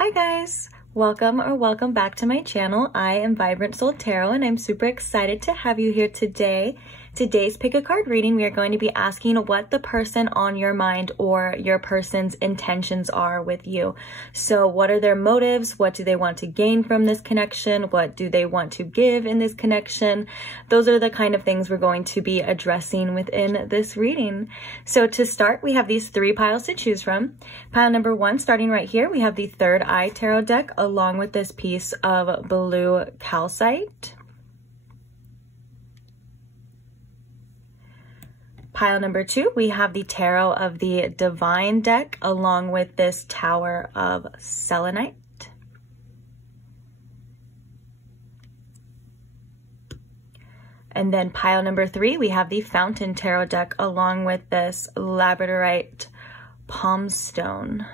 Hi guys, welcome back to my channel. I am Vibrant Soul Tarot and I'm super excited to have you here today. Today's pick a card reading, we are going to be asking what the person on your mind or your person's intentions are with you. So what are their motives? What do they want to gain from this connection? What do they want to give in this connection? Those are the kind of things we're going to be addressing within this reading. So to start, we have these three piles to choose from. Pile number one, starting right here, we have the Third Eye Tarot deck along with this piece of blue calcite. Pile number two, we have the Tarot of the Divine deck along with this Tower of Selenite. And then pile number three, we have the Fountain Tarot deck along with this Labradorite Palm Stone.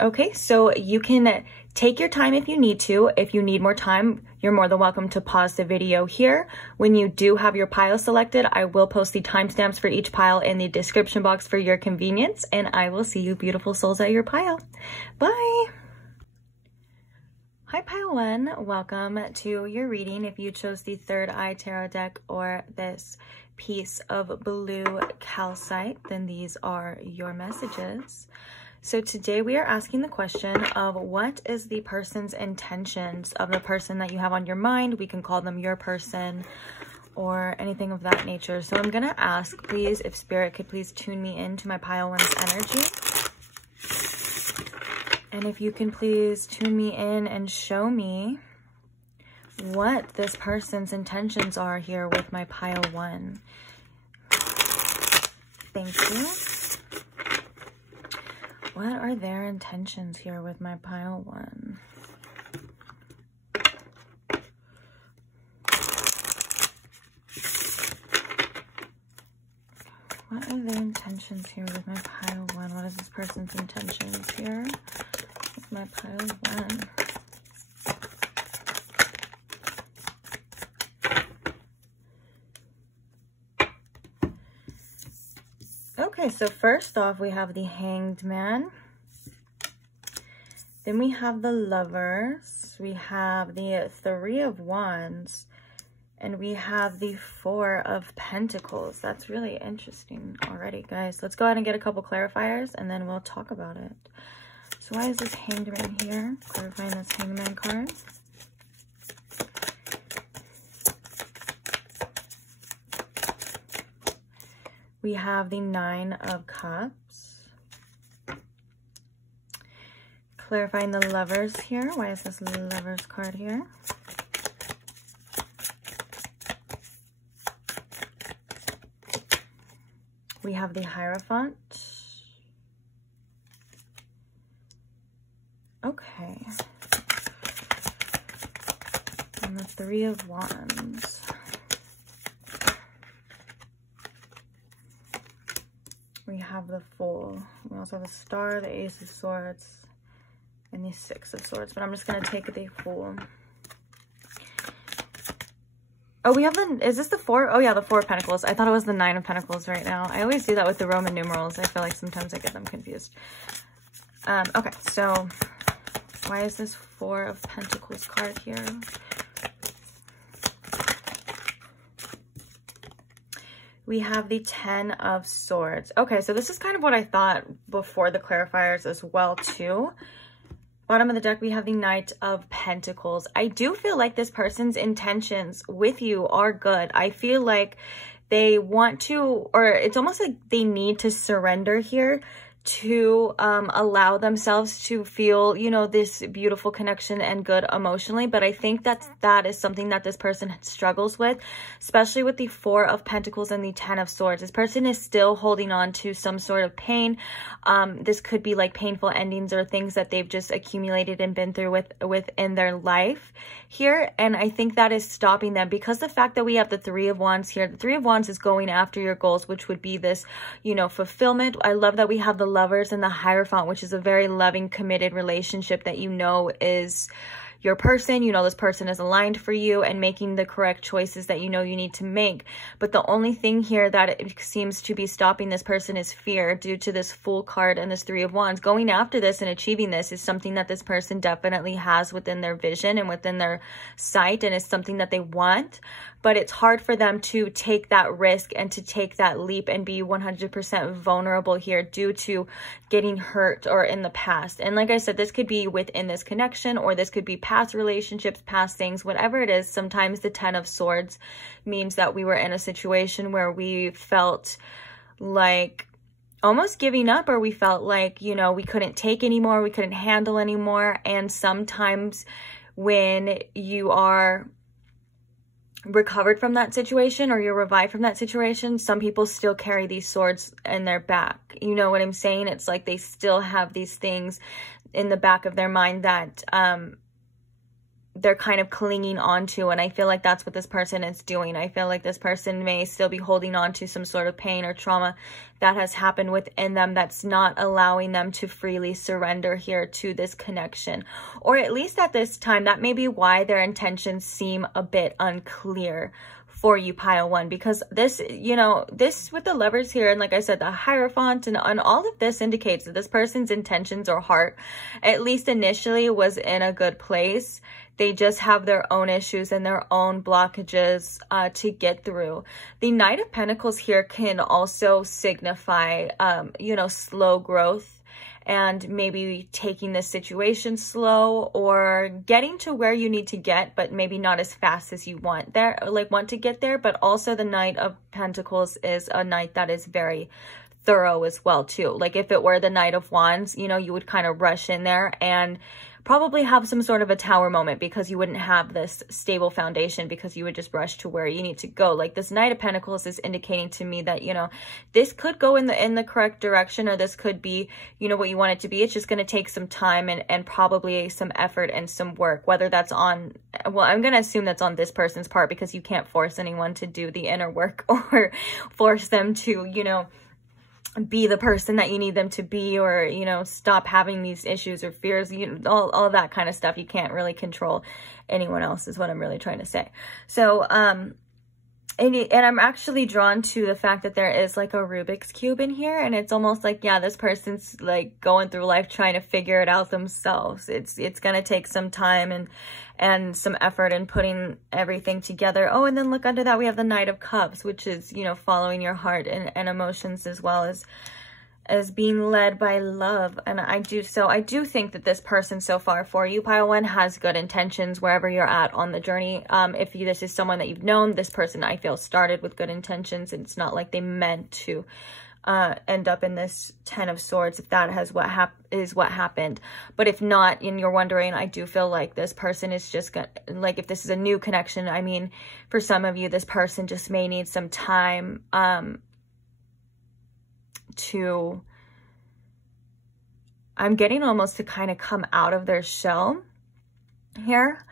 Okay, so you can take your time if you need to. If you need more time, you're more than welcome to pause the video here. When you do have your pile selected, I will post the timestamps for each pile in the description box for your convenience, and I will see you beautiful souls at your pile. Bye! Hi pile one, welcome to your reading. If you chose the Third Eye Tarot deck or this piece of blue calcite, then these are your messages. So today we are asking the question of what is the person's intentions of the person that you have on your mind. We can call them your person or anything of that nature. So I'm going to ask, please, if Spirit could please tune me into my pile one's energy. And if you can please tune me in and show me what this person's intentions are here with my pile one. Thank you. What are their intentions here with my pile one? What are their intentions here with my pile one? What is this person's intentions here with my pile one? Okay, so first off, we have the Hanged Man. Then we have the Lovers. We have the Three of Wands. And we have the Four of Pentacles. That's really interesting already, guys. Let's go ahead and get a couple clarifiers, and then we'll talk about it. So why is this Hanged Man here? Clarifying this Hanged Man card. We have the Nine of Cups. Clarifying the Lovers here. Why is this Lovers card here? We have the Hierophant. Okay. And the Three of Wands. We have the Fool. We also have the Star, the Ace of Swords, and the Six of Swords. But I'm just going to take the Fool. Oh, we have the... Is this the Four? Oh, yeah, the Four of Pentacles. I thought it was the Nine of Pentacles right now. I always do that with the Roman numerals. I feel like sometimes I get them confused. Okay, so why is this Four of Pentacles card here? We have the Ten of Swords. Okay, so this is kind of what I thought before the clarifiers as well, too. Bottom of the deck, we have the Knight of Pentacles. I do feel like this person's intentions with you are good. I feel like they want to, or it's almost like they need to surrender here to allow themselves to feel, you know, this beautiful connection and good emotionally. But I think that is something that this person struggles with, especially with the Four of Pentacles and the Ten of Swords. This person is still holding on to some sort of pain. This could be like painful endings or things that they've just accumulated and been through within their life here. And I think that is stopping them, because the fact that we have the Three of Wands here, the Three of Wands is going after your goals, which would be this, you know, fulfillment. I love that we have the Lovers and the Hierophant, which is a very loving, committed relationship that you know is, your person. You know this person is aligned for you and making the correct choices that you know you need to make. But the only thing here that it seems to be stopping this person is fear, due to this Fool card and this Three of Wands. Going after this and achieving this is something that this person definitely has within their vision and within their sight, and it's something that they want. But it's hard for them to take that risk and to take that leap and be 100% vulnerable here due to getting hurt or in the past. And like I said, this could be within this connection, or this could be past relationships, past things, whatever it is. Sometimes the Ten of Swords means that we were in a situation where we felt like almost giving up, or we felt like, you know, we couldn't take anymore, we couldn't handle anymore. And sometimes when you are recovered from that situation, or you're revived from that situation, some people still carry these swords in their back. You know what I'm saying? It's like they still have these things in the back of their mind that they're kind of clinging on to. And I feel like that's what this person is doing. I feel like this person may still be holding on to some sort of pain or trauma that has happened within them that's not allowing them to freely surrender here to this connection. Or at least at this time, that may be why their intentions seem a bit unclear for you, pile one, because this, you know, this with the Lovers here, and like I said, the Hierophant and all of this indicates that this person's intentions or heart, at least initially, was in a good place. They just have their own issues and their own blockages to get through. The Knight of Pentacles here can also signify, you know, slow growth, and maybe taking this situation slow, or getting to where you need to get, but maybe not as fast as you want to get there. But also the Knight of Pentacles is a knight that is very thorough as well too. Like if it were the Knight of Wands, you know, you would kind of rush in there and probably have some sort of a tower moment, because you wouldn't have this stable foundation, because you would just rush to where you need to go. Like this Knight of Pentacles is indicating to me that, you know, this could go in the correct direction, or this could be, you know, what you want it to be. It's just going to take some time and probably some effort and some work, whether that's on, well, I'm going to assume that's on this person's part, because you can't force anyone to do the inner work or force them to, you know, be the person that you need them to be, or, you know, stop having these issues or fears, you know, all that kind of stuff. You can't really control anyone else, is what I'm really trying to say. So, and I'm actually drawn to the fact that there is like a Rubik's Cube in here, and it's almost like, yeah, this person's like going through life trying to figure it out themselves. It's going to take some time and some effort in putting everything together. Oh, and then look under that, we have the Knight of Cups, which is, you know, following your heart and emotions, as well as being led by love. And I do think that this person so far for you, pile one, has good intentions wherever you're at on the journey. If this is someone that you've known, this person, I feel, started with good intentions, and it's not like they meant to end up in this Ten of Swords, if that is what happened. But if not, and you're wondering, I do feel like this person is just gonna, like, if this is a new connection, I mean, for some of you, this person just may need some time to, I'm getting almost to kind of come out of their shell here.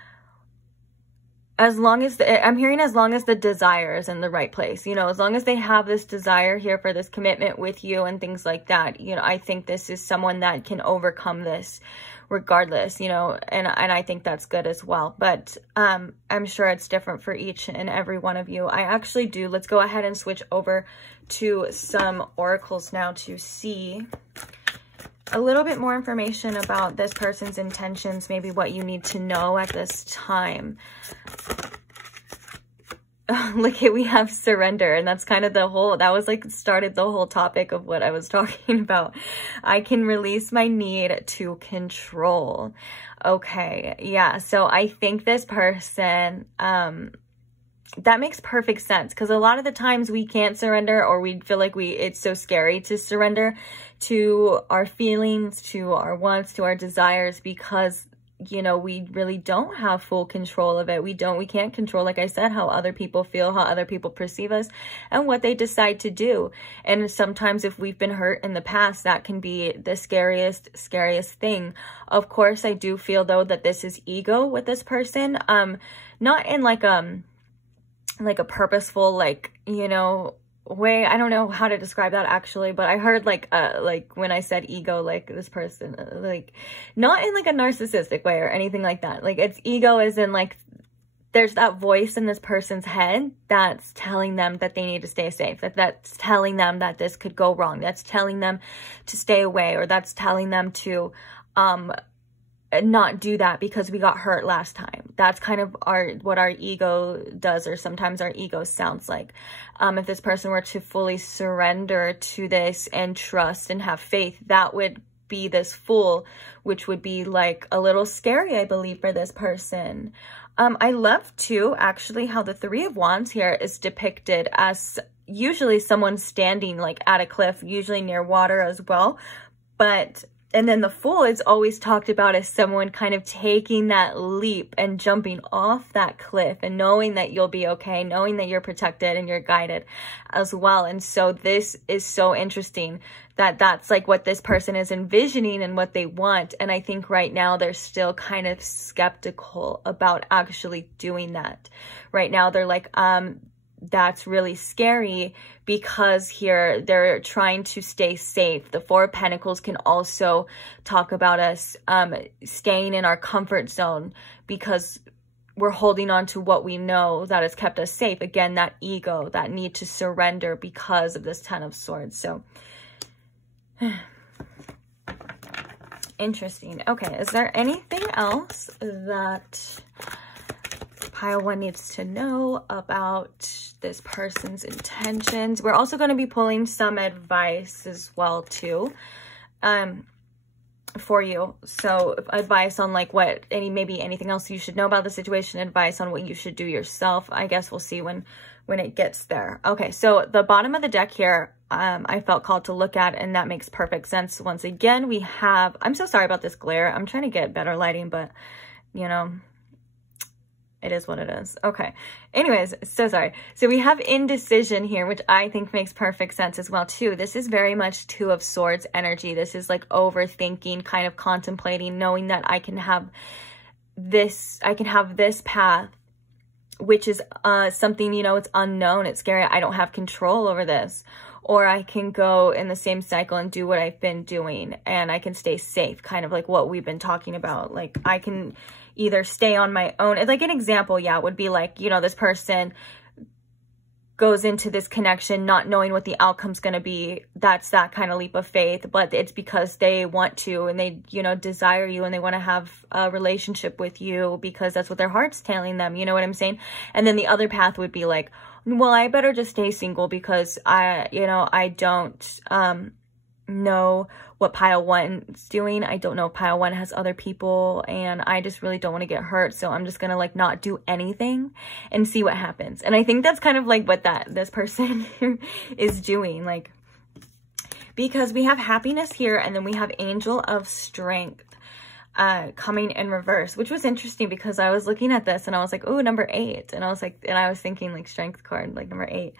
As long as, I'm hearing as long as the desire is in the right place, you know, as long as they have this desire here for this commitment with you and things like that, you know, I think this is someone that can overcome this regardless, you know, and I think that's good as well. But I'm sure it's different for each and every one of you. I actually do. Let's go ahead and switch over to some oracles now to see a little bit more information about this person's intentions, maybe what you need to know at this time. Look at, we have surrender, and that's kind of the whole, that was like started the whole topic of what I was talking about. I can release my need to control. Okay, yeah, so I think this person, that makes perfect sense, because a lot of the times we can't surrender, or we feel like it's so scary to surrender to our feelings, to our wants, to our desires, because, you know, we really don't have full control of it. We can't control, like I said, how other people feel, how other people perceive us, and what they decide to do. And sometimes if we've been hurt in the past, that can be the scariest thing. Of course, I do feel though that this is ego with this person, not in like a purposeful, like, you know, way. I don't know how to describe that actually, but I heard like when I said ego, like this person, like not in like a narcissistic way or anything like that. Like it's ego as in like there's that voice in this person's head that's telling them that they need to stay safe, that's telling them that this could go wrong, that's telling them to stay away, or that's telling them to not do that because we got hurt last time. That's kind of what our ego does, or sometimes our ego sounds like. If this person were to fully surrender to this and trust and have faith, that would be this Fool, which would be like a little scary, I believe, for this person. I love too, actually, how the Three of Wands here is depicted as usually someone standing like at a cliff, usually near water as well. And then the Fool is always talked about as someone kind of taking that leap and jumping off that cliff and knowing that you'll be okay, knowing that you're protected and you're guided as well. And so this is so interesting that that's like what this person is envisioning and what they want. And I think right now they're still kind of skeptical about actually doing that. Right now they're like, that's really scary, because here they're trying to stay safe. The Four of Pentacles can also talk about us staying in our comfort zone because we're holding on to what we know that has kept us safe. Again, that ego, that need to surrender because of this Ten of Swords. So interesting. Okay, is there anything else that pile one needs to know about this person's intentions? We're also going to be pulling some advice as well too, for you. So advice on like what maybe anything else you should know about the situation, advice on what you should do yourself. I guess we'll see when it gets there. Okay, so the bottom of the deck here, I felt called to look at, and that makes perfect sense. Once again, we have, I'm so sorry about this glare. I'm trying to get better lighting, but you know, it is what it is. Okay. Anyways, so sorry. So we have indecision here, which I think makes perfect sense as well too. This is very much Two of Swords energy. This is like overthinking, kind of contemplating, knowing that I can have this path, which is something, you know, it's unknown, it's scary. I don't have control over this. Or I can go in the same cycle and do what I've been doing, and I can stay safe, kind of like what we've been talking about. Like I can either stay on my own. Like an example, yeah, would be like, you know, this person goes into this connection not knowing what the outcome's going to be. That's that kind of leap of faith, but it's because they want to, and they, you know, desire you, and they want to have a relationship with you because that's what their heart's telling them. You know what I'm saying? And then the other path would be like, well, I better just stay single because I don't know what pile one's doing. I don't know if pile one has other people, and I just really don't want to get hurt. So I'm just going to like not do anything and see what happens. And I think that's kind of like what this person is doing, like, because we have happiness here, and then we have Angel of Strength coming in reverse, which was interesting because I was looking at this and I was like, oh, number 8. And I was like, and I was thinking like strength card, like number 8.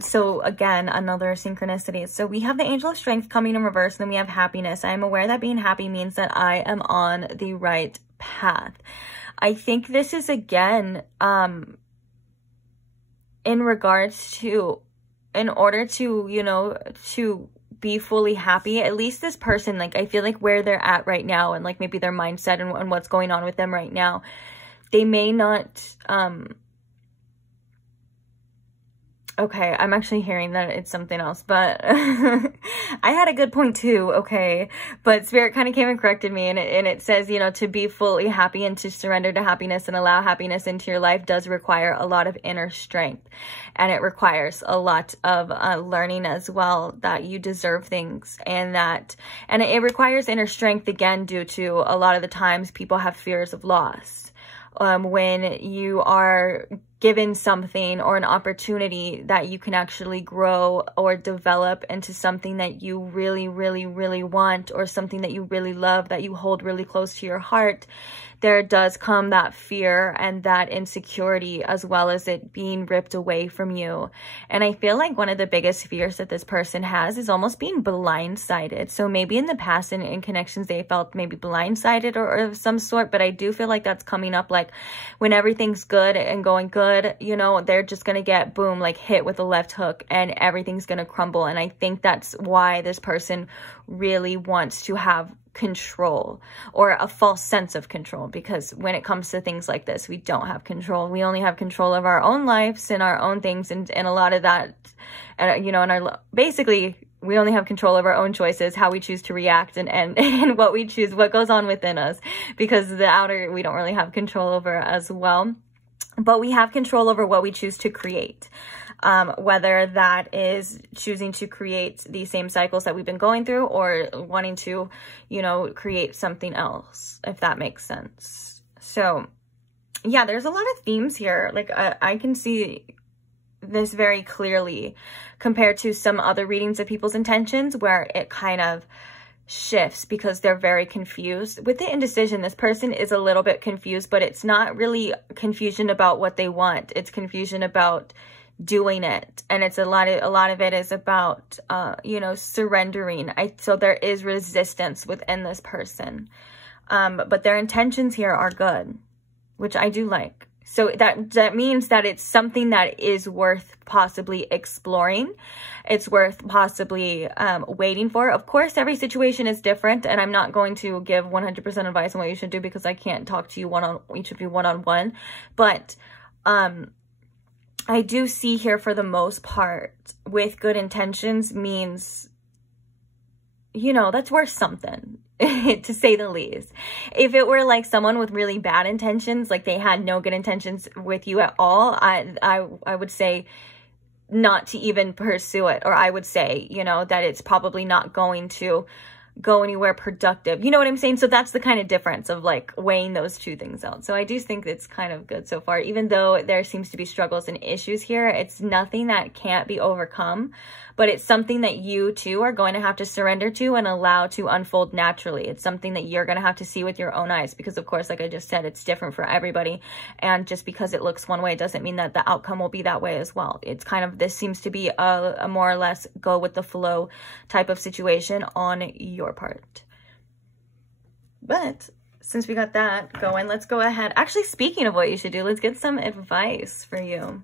So again, another synchronicity. So we have the Angel of Strength coming in reverse, and then we have happiness. I am aware that being happy means that I am on the right path. I think this is again, in regards to, in order to, you know, to be fully happy, at least this person, like I feel like where they're at right now, and like maybe their mindset and what's going on with them right now, they may not, okay, I'm actually hearing that it's something else, but I had a good point too, okay? But Spirit kind of came and corrected me, and it says, you know, to be fully happy and to surrender to happiness and allow happiness into your life does require a lot of inner strength. And it requires a lot of learning as well, that you deserve things, and it requires inner strength again due to a lot of the times people have fears of loss. When you are given something or an opportunity that you can actually grow or develop into something that you really, really, really want, or something that you really love, that you hold really close to your heart, there does come that fear and that insecurity, as well as it being ripped away from you. And I feel like one of the biggest fears that this person has is almost being blindsided. So maybe in the past, in connections, they felt maybe blindsided or of some sort, but I do feel like that's coming up, like when everything's good and going good, you know, they're just gonna get, boom, like hit with a left hook and everything's gonna crumble. And I think that's why this person really wants to have control, or a false sense of control, because when it comes to things like this, we don't have control. We only have control of our own lives and our own things, and a lot of that, you know, and our, basically we only have control of our own choices, how we choose to react, and what we choose, what goes on within us, because the outer we don't really have control over as well. But we have control over what we choose to create. Whether that is choosing to create the same cycles that we've been going through, or wanting to, you know, create something else, if that makes sense. So yeah, there's a lot of themes here. Like I can see this very clearly compared to some other readings of people's intentions, where it kind of shifts because they're very confused. With the indecision, this person is a little bit confused, but it's not really confusion about what they want. It's confusion about doing it, and it's a lot of it is about you know, surrendering. So there is resistance within this person, but their intentions here are good, which I do like. So that means that it's something that is worth possibly exploring. It's worth possibly waiting for. Of course, every situation is different, and I'm not going to give 100% advice on what you should do, because I can't talk to you each of you one-on-one. But I do see here, for the most part, with good intentions means, you know, that's worth something, to say the least. If it were like someone with really bad intentions, like they had no good intentions with you at all, I would say not to even pursue it. Or I would say, you know, that it's probably not going to go anywhere productive. You know what I'm saying? So that's the kind of difference of like weighing those two things out. So I do think it's kind of good so far, even though there seems to be struggles and issues here. It's nothing that can't be overcome, but it's something that you too are going to have to surrender to and allow to unfold naturally. It's something that you're going to have to see with your own eyes, because of course, like I just said, it's different for everybody. And just because it looks one way, it doesn't mean that the outcome will be that way as well. It's kind of, this seems to be a more or less go with the flow type of situation on your part. But since we got that going, let's go ahead. Actually, speaking of what you should do, let's get some advice for you.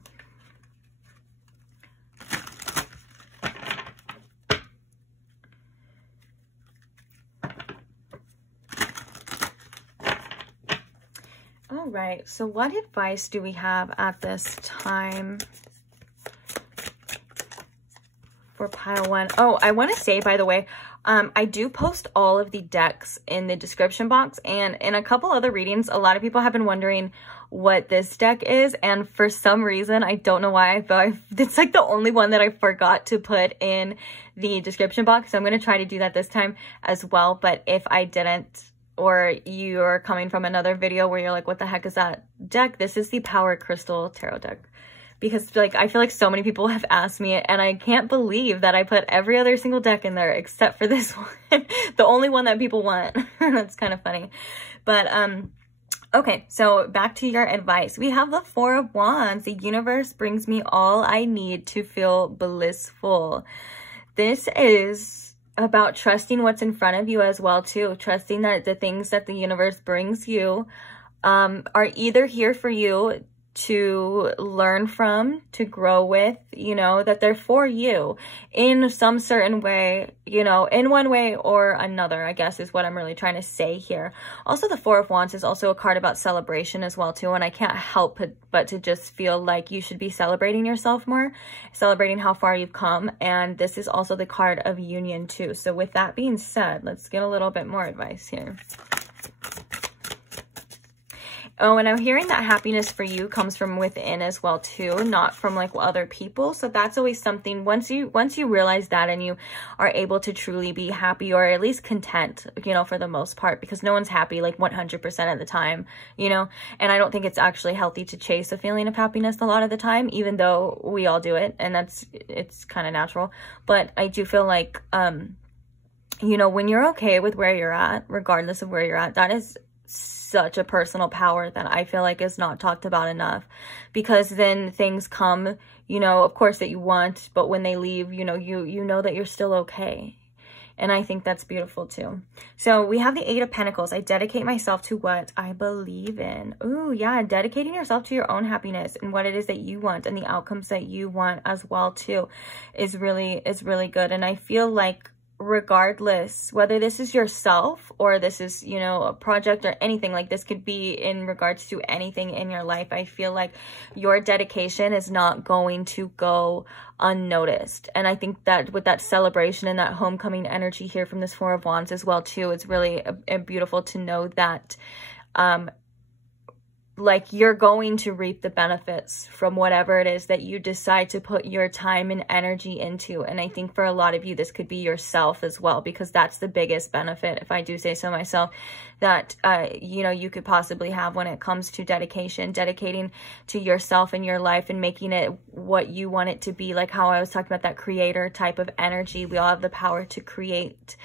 All right, so what advice do we have at this time for pile one? Oh, I want to say, by the way, I do post all of the decks in the description box, and in a couple other readings, a lot of people have been wondering what this deck is, and for some reason, I don't know why, but it's like the only one that I forgot to put in the description box, so I'm going to try to do that this time as well. But if I didn't, or you're coming from another video where you're like, what the heck is that deck? This is the Power Crystal Tarot deck. Because like, I feel like so many people have asked me, and I can't believe that I put every other single deck in there except for this one. The only one that people want. That's kind of funny. But, okay, so back to your advice. We have the Four of Wands. The universe brings me all I need to feel blissful. This is about trusting what's in front of you as well too. Trusting that the things that the universe brings you are either here for you to learn from, to grow with, you know, that they're for you in some certain way, you know, in one way or another, I guess is what I'm really trying to say here. Also, the Four of Wands is also a card about celebration as well too, and I can't help but to just feel like you should be celebrating yourself more, celebrating how far you've come. And this is also the card of union too. So with that being said, let's get a little bit more advice here. Oh, and I'm hearing that happiness for you comes from within as well too, not from like other people. So that's always something, once you realize that and you are able to truly be happy, or at least content, you know, for the most part, because no one's happy like 100% of the time, you know. And I don't think it's actually healthy to chase a feeling of happiness a lot of the time, even though we all do it, and it's kind of natural. But I do feel like, you know, when you're okay with where you're at, regardless of where you're at, that is such a personal power that I feel like is not talked about enough, because then things come, you know, of course, that you want, but when they leave, you know, you know that you're still okay. And I think that's beautiful too. So we have the 8 of Pentacles. I dedicate myself to what I believe in. Ooh, yeah, dedicating yourself to your own happiness and what it is that you want and the outcomes that you want as well too is really good. And I feel like regardless whether this is yourself or this is, you know, a project or anything, like this could be in regards to anything in your life, I feel like your dedication is not going to go unnoticed. And I think that with that celebration and that homecoming energy here from this 4 of Wands as well too, it's really beautiful to know that like you're going to reap the benefits from whatever it is that you decide to put your time and energy into. And I think for a lot of you, this could be yourself as well, because that's the biggest benefit, if I do say so myself, that, you know, you could possibly have when it comes to dedication, dedicating to yourself and your life and making it what you want it to be. Like how I was talking about that creator type of energy. We all have the power to create,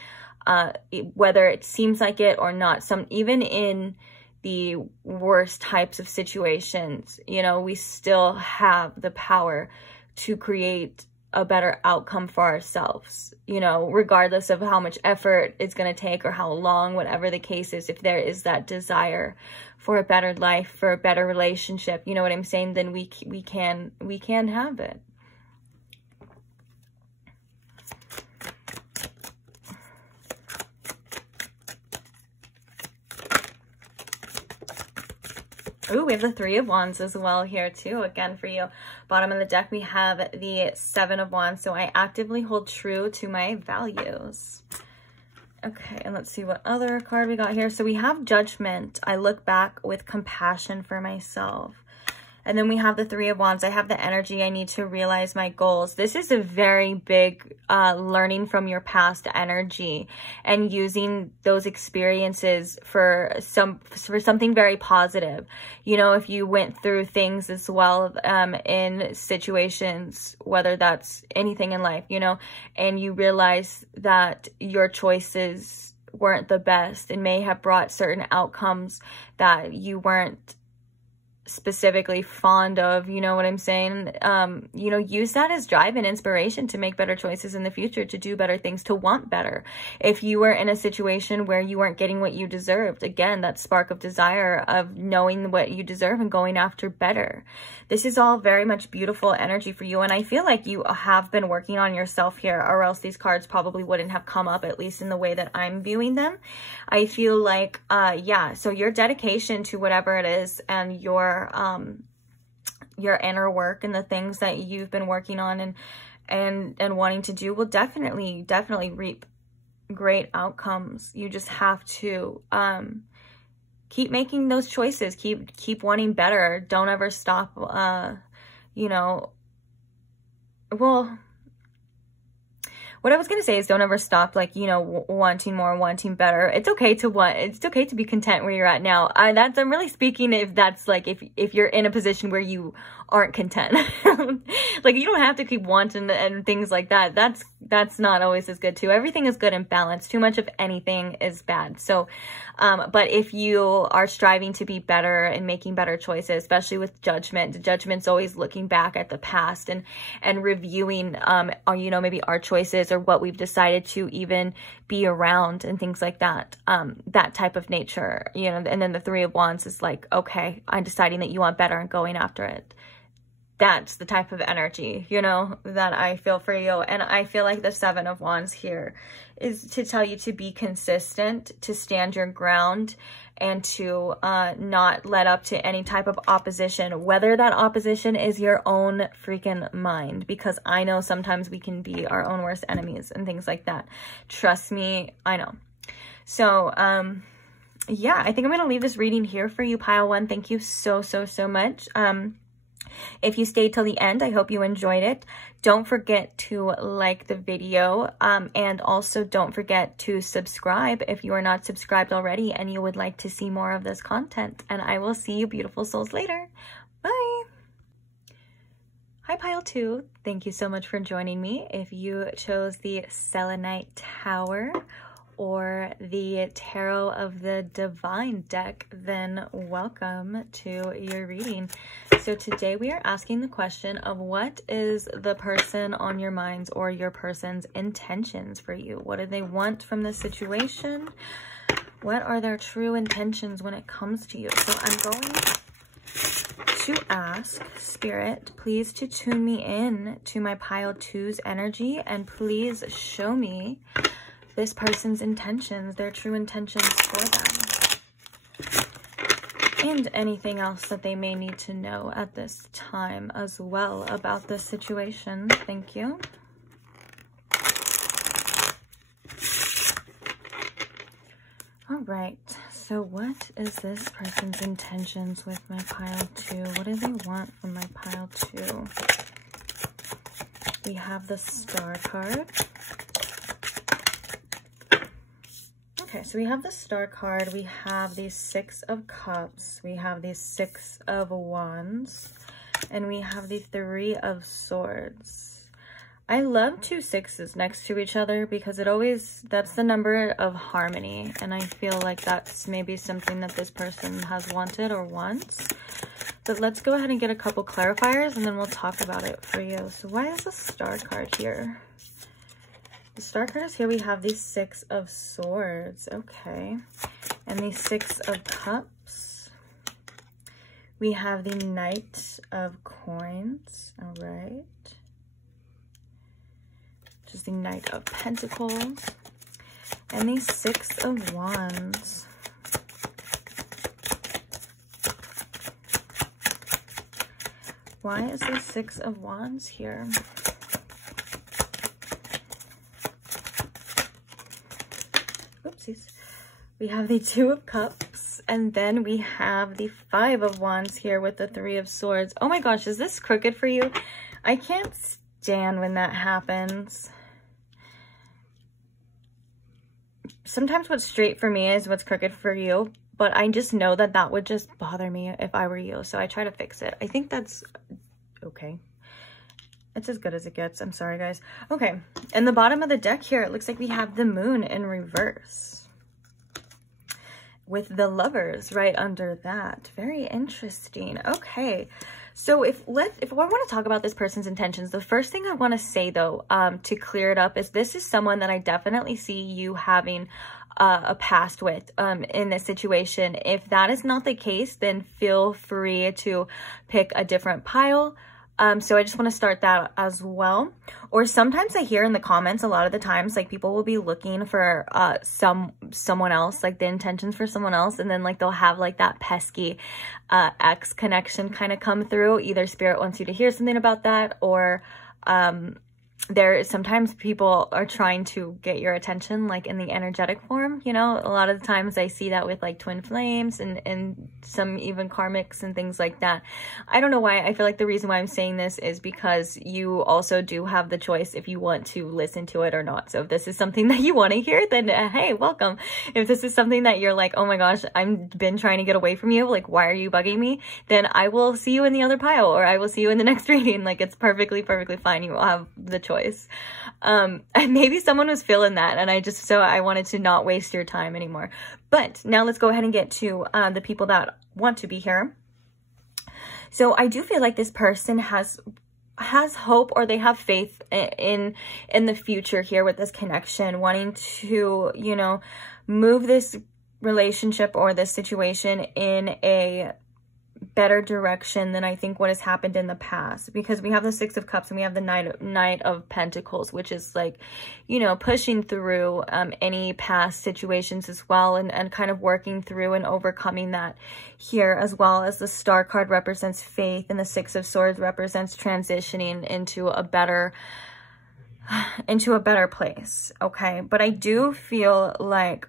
whether it seems like it or not. Even in the worst types of situations, you know, we still have the power to create a better outcome for ourselves, you know, regardless of how much effort it's going to take or how long, whatever the case is. If there is that desire for a better life, for a better relationship, you know what I'm saying, then we can have it. Ooh, we have the 3 of Wands as well here too. Again, for you, bottom of the deck, we have the 7 of Wands. So I actively hold true to my values. Okay, and let's see what other card we got here. So we have Judgment. I look back with compassion for myself. And then we have the 3 of Wands. I have the energy. I need to realize my goals. This is a very big learning from your past energy and using those experiences for something very positive. You know, if you went through things as well in situations, whether that's anything in life, you know, and you realize that your choices weren't the best and may have brought certain outcomes that you weren't specifically fond of, you know what I'm saying? You know, use that as drive and inspiration to make better choices in the future, to do better things, to want better. If you were in a situation where you weren't getting what you deserved, again, that spark of desire of knowing what you deserve and going after better. This is all very much beautiful energy for you. And I feel like you have been working on yourself here, or else these cards probably wouldn't have come up, at least in the way that I'm viewing them. I feel like, yeah, so your dedication to whatever it is and your inner work and the things that you've been working on and wanting to do will definitely reap great outcomes. You just have to keep making those choices, keep wanting better. Don't ever stop, you know, well, what I was going to say is don't ever stop, like, you know, wanting more, wanting better. It's okay to want, it's okay to be content where you're at now. I'm really speaking if that's like, if you're in a position where you aren't content. Like, you don't have to keep wanting and things like that. That's not always as good too. Everything is good in balance. Too much of anything is bad. So, but if you are striving to be better and making better choices, especially with judgment, the judgment's always looking back at the past and reviewing, you know, maybe our choices or what we've decided to even be around and things like that. That type of nature, you know, and then the 3 of Wands is like, okay, I'm deciding that you want better and going after it. That's the type of energy, you know, that I feel for you. And I feel like the 7 of Wands here is to tell you to be consistent, to stand your ground, and to not let up to any type of opposition, whether that opposition is your own freaking mind, because I know sometimes we can be our own worst enemies and things like that. Trust me, I know. So, yeah, I think I'm going to leave this reading here for you, Pile 1. Thank you so much. If you stayed till the end, I hope you enjoyed it. Don't forget to like the video, and also don't forget to subscribe if you are not subscribed already and you would like to see more of this content. And I will see you beautiful souls later. Bye. Hi, Pile 2. Thank you so much for joining me. If you chose the Selenite Tower or the Tarot of the Divine deck, then welcome to your reading. So today we are asking the question of what is the person on your minds or your person's intentions for you? What do they want from this situation? What are their true intentions when it comes to you? So I'm going to ask Spirit, please to tune me in to my pile 2's energy, and please show me this person's intentions, their true intentions for them, and anything else that they may need to know at this time as well about this situation. Thank you. All right, so what is this person's intentions with my pile 2? What do they want from my pile 2? We have the Star card. Okay, so we have the Star card. We have the 6 of Cups. We have the 6 of Wands. And we have the 3 of Swords. I love 2 6s next to each other because it always, that's the number of harmony. And I feel like that's maybe something that this person has wanted or wants. But let's go ahead and get a couple clarifiers and then we'll talk about it for you. So why is the Star card here? The Star card is here. We have the 6 of Swords. Okay. And the 6 of Cups. We have the Knight of Coins. All right. Which is the Knight of Pentacles, and the 6 of Wands. Why is the 6 of Wands here? Oopsies. We have the 2 of Cups, and then we have the 5 of Wands here with the 3 of Swords. Oh my gosh, is this crooked for you? I can't stand when that happens. Sometimes what's straight for me is what's crooked for you, but I just know that that would just bother me if I were you, so I try to fix it. I think that's okay. It's as good as it gets. I'm sorry, guys. Okay, in the bottom of the deck here, it looks like we have the Moon in reverse with the Lovers right under that. Very interesting. Okay. So if I want to talk about this person's intentions, the first thing I want to say though, to clear it up, is this is someone that I definitely see you having a past with in this situation. If that is not the case, then feel free to pick a different pile. So I just want to start that as well. Or sometimes I hear in the comments, a lot of the times, like people will be looking for someone else, like the intentions for someone else, and then like they'll have like that pesky ex connection kind of come through. Either Spirit wants you to hear something about that, or sometimes people are trying to get your attention like in the energetic form, you know. A lot of the times I see that with like twin flames and some even karmics and things like that. I don't know why. I feel like the reason why I'm saying this is because you also do have the choice if you want to listen to it or not. So if this is something that you want to hear, then hey, welcome. If this is something that you're like, oh my gosh, I've been trying to get away from you, like why are you bugging me, then I will see you in the other pile, or I will see you in the next reading. Like it's perfectly fine. You will have the choice. And maybe someone was feeling that, and I wanted to not waste your time anymore. But now let's go ahead and get to the people that want to be here. So I do feel like this person has hope, or they have faith in the future here with this connection, wanting to, you know, move this relationship or this situation in a better direction than I think what has happened in the past, because we have the 6 of Cups and we have the Knight of Pentacles, which is like, you know, pushing through any past situations as well, and kind of working through and overcoming that here, as well as the Star card represents faith and the 6 of Swords represents transitioning into a better place. Okay, but I do feel like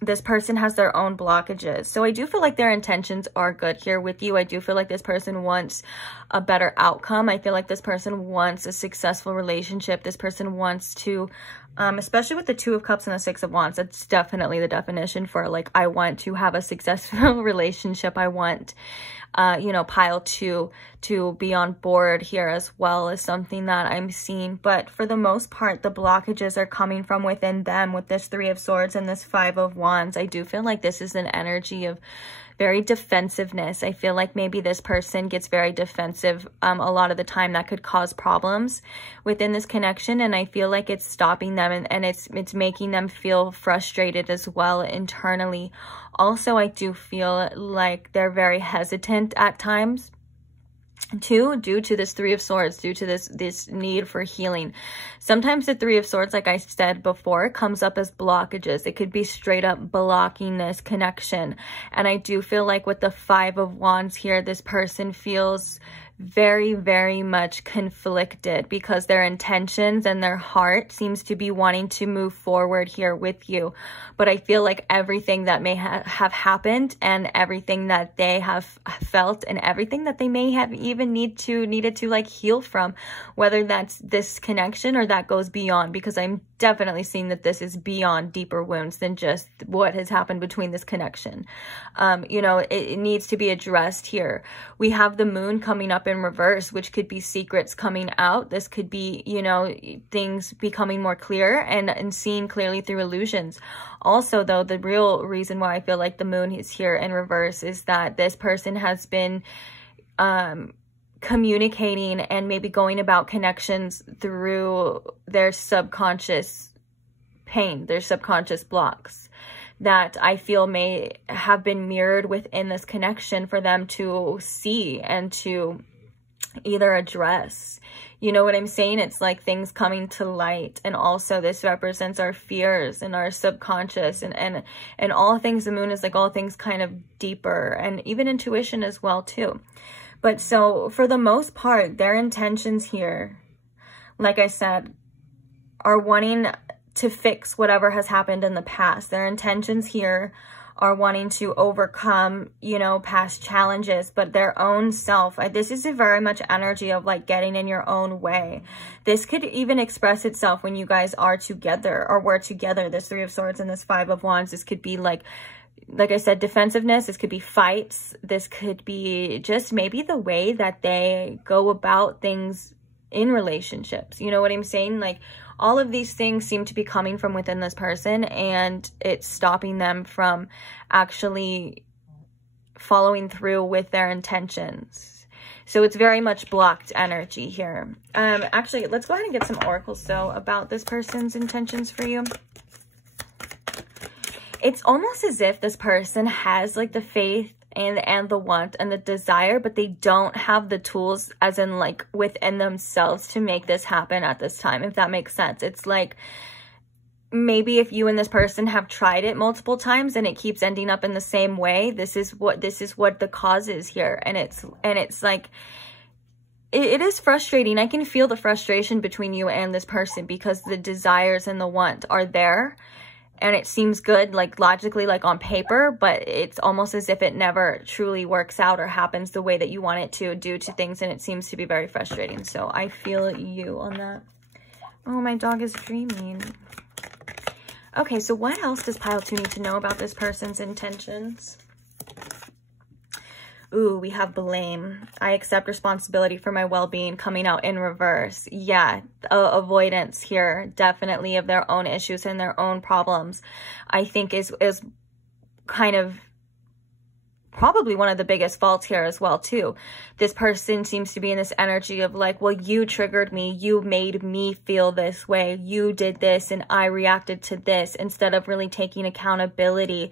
this person has their own blockages. So I do feel like their intentions are good here with you. I do feel like this person wants a better outcome. I feel like this person wants a successful relationship. This person wants to especially with the Two of Cups and the Six of Wands. That's definitely the definition for like, I want to have a successful relationship. I want, you know, pile two to be on board here as well, is something that I'm seeing. But for the most part, the blockages are coming from within them with this Three of Swords and this Five of Wands. I do feel like this is an energy of very defensiveness. I feel like maybe this person gets very defensive a lot of the time. That could cause problems within this connection, and I feel like it's stopping them, and it's making them feel frustrated as well internally. Also, I do feel like they're very hesitant at times too, due to this Three of Swords, due to this need for healing. Sometimes the Three of Swords, like I said before, comes up as blockages. It could be straight up blocking this connection. And I do feel like with the Five of Wands here, this person feels very, very much conflicted because their intentions and their heart seems to be wanting to move forward here with you. But I feel like everything that may have happened, and everything that they have felt, and everything that they may have even needed to like heal from, whether that's this connection or that goes beyond, because I'm definitely seeing that this is beyond deeper wounds than just what has happened between this connection. You know, it needs to be addressed here. We have the Moon coming up in reverse, which could be secrets coming out. This could be, you know, things becoming more clear and seen clearly through illusions. Also, though, the real reason why I feel like the Moon is here in reverse is that this person has been communicating and maybe going about connections through their subconscious pain, their subconscious blocks, that I feel may have been mirrored within this connection for them to see and to either address. You know what I'm saying? It's like things coming to light. And also this represents our fears and our subconscious and all things. The Moon is like all things kind of deeper, and even intuition as well too. But so for the most part, their intentions here, like I said, are wanting to fix whatever has happened in the past. Their intentions here are wanting to overcome, you know, past challenges, but their own self. This is a very much energy of like getting in your own way. This could even express itself when you guys are together or were together. This Three of Swords and this Five of Wands. This could be like I said, defensiveness. This could be fights. This could be just maybe the way that they go about things in relationships. You know what I'm saying? Like, all of these things seem to be coming from within this person, and it's stopping them from actually following through with their intentions. So it's very much blocked energy here. Actually, let's go ahead and get some oracles, though, about this person's intentions for you. It's almost as if this person has like the faith and the want and the desire, but they don't have the tools, as in like within themselves, to make this happen at this time, if that makes sense. It's like maybe if you and this person have tried it multiple times and it keeps ending up in the same way, this is what the cause is here. And it's like it is frustrating. I can feel the frustration between you and this person because the desires and the want are there. And it seems good, like logically, like on paper, but it's almost as if it never truly works out or happens the way that you want it to, due to things, and it seems to be very frustrating. So I feel you on that. Oh, my dog is dreaming. Okay, so what else does pile 2 need to know about this person's intentions? Ooh, we have blame. I accept responsibility for my well-being, coming out in reverse. Yeah, avoidance here, definitely, of their own issues and their own problems, I think is kind of probably one of the biggest faults here as well too. This person seems to be in this energy of like, well, you triggered me, you made me feel this way, you did this and I reacted to this, instead of really taking accountability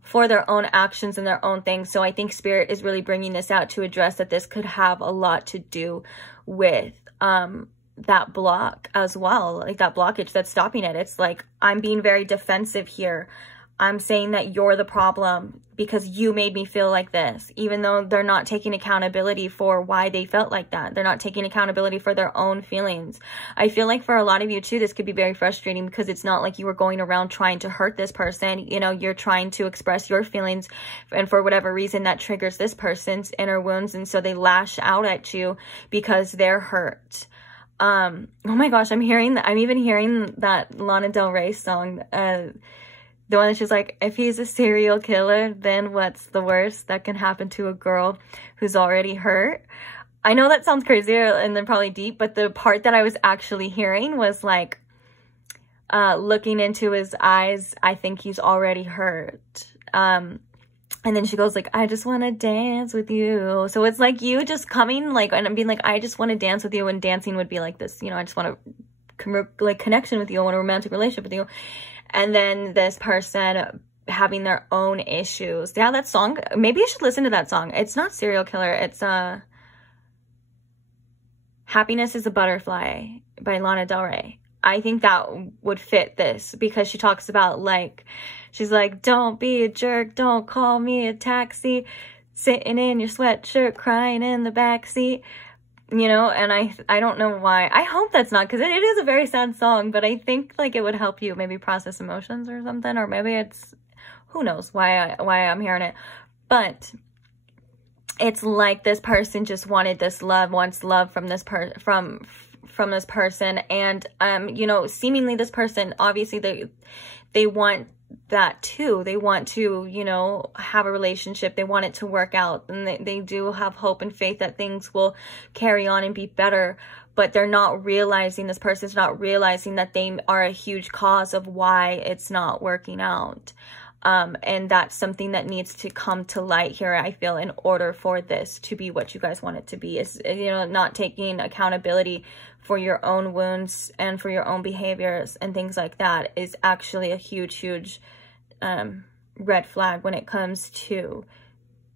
for their own actions and their own things. So I think Spirit is really bringing this out to address that this could have a lot to do with that block as well, like that blockage that's stopping it. It's like, I'm being very defensive here. I'm saying that you're the problem because you made me feel like this, even though they're not taking accountability for why they felt like that. They're not taking accountability for their own feelings. I feel like for a lot of you too, this could be very frustrating because it's not like you were going around trying to hurt this person. You know, you're trying to express your feelings, and for whatever reason that triggers this person's inner wounds. And so they lash out at you because they're hurt. Oh my gosh, I'm even hearing that Lana Del Rey song, the one that she's like, if he's a serial killer, then what's the worst that can happen to a girl who's already hurt? I know that sounds crazy and then probably deep, but the part that I was actually hearing was like, looking into his eyes, I think he's already hurt. And then she goes like, I just want to dance with you. So it's like you just coming like, and I'm being like, I just want to dance with you. And dancing would be like this, you know, I just want to like connection with you. I want a romantic relationship with you. And then this person having their own issues. Yeah, that song, maybe you should listen to that song. It's not Serial Killer. It's Happiness is a Butterfly by Lana Del Rey. I think that would fit this because she talks about like, she's like, don't be a jerk, don't call me a taxi, sitting in your sweatshirt, crying in the backseat, you know, and I don't know why. I hope that's not, because it is a very sad song, but I think like it would help you maybe process emotions or something, or maybe it's, who knows why I'm hearing it, but it's like this person just wanted this love, wants love from this from this person, and you know, seemingly this person, obviously they want that too. They want to, you know, have a relationship. They want it to work out, and they do have hope and faith that things will carry on and be better, but they're not realizing, this person's not realizing that they are a huge cause of why it's not working out. And that's something that needs to come to light here, I feel, in order for this to be what you guys want it to be. Is, you know, not taking accountability for your own wounds and for your own behaviors and things like that is actually a huge red flag when it comes to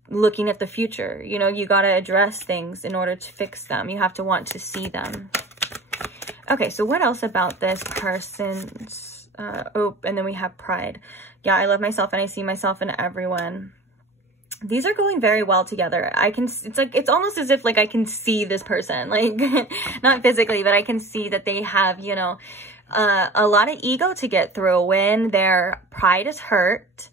looking at the future. You know, you got to address things in order to fix them. You have to want to see them. Okay, so what else about this person's oh, and then we have pride. Yeah, I love myself and I see myself in everyone. These are going very well together. I can, it's like, it's almost as if like I can see this person, like not physically, but I can see that they have, you know, a lot of ego to get through. When their pride is hurt,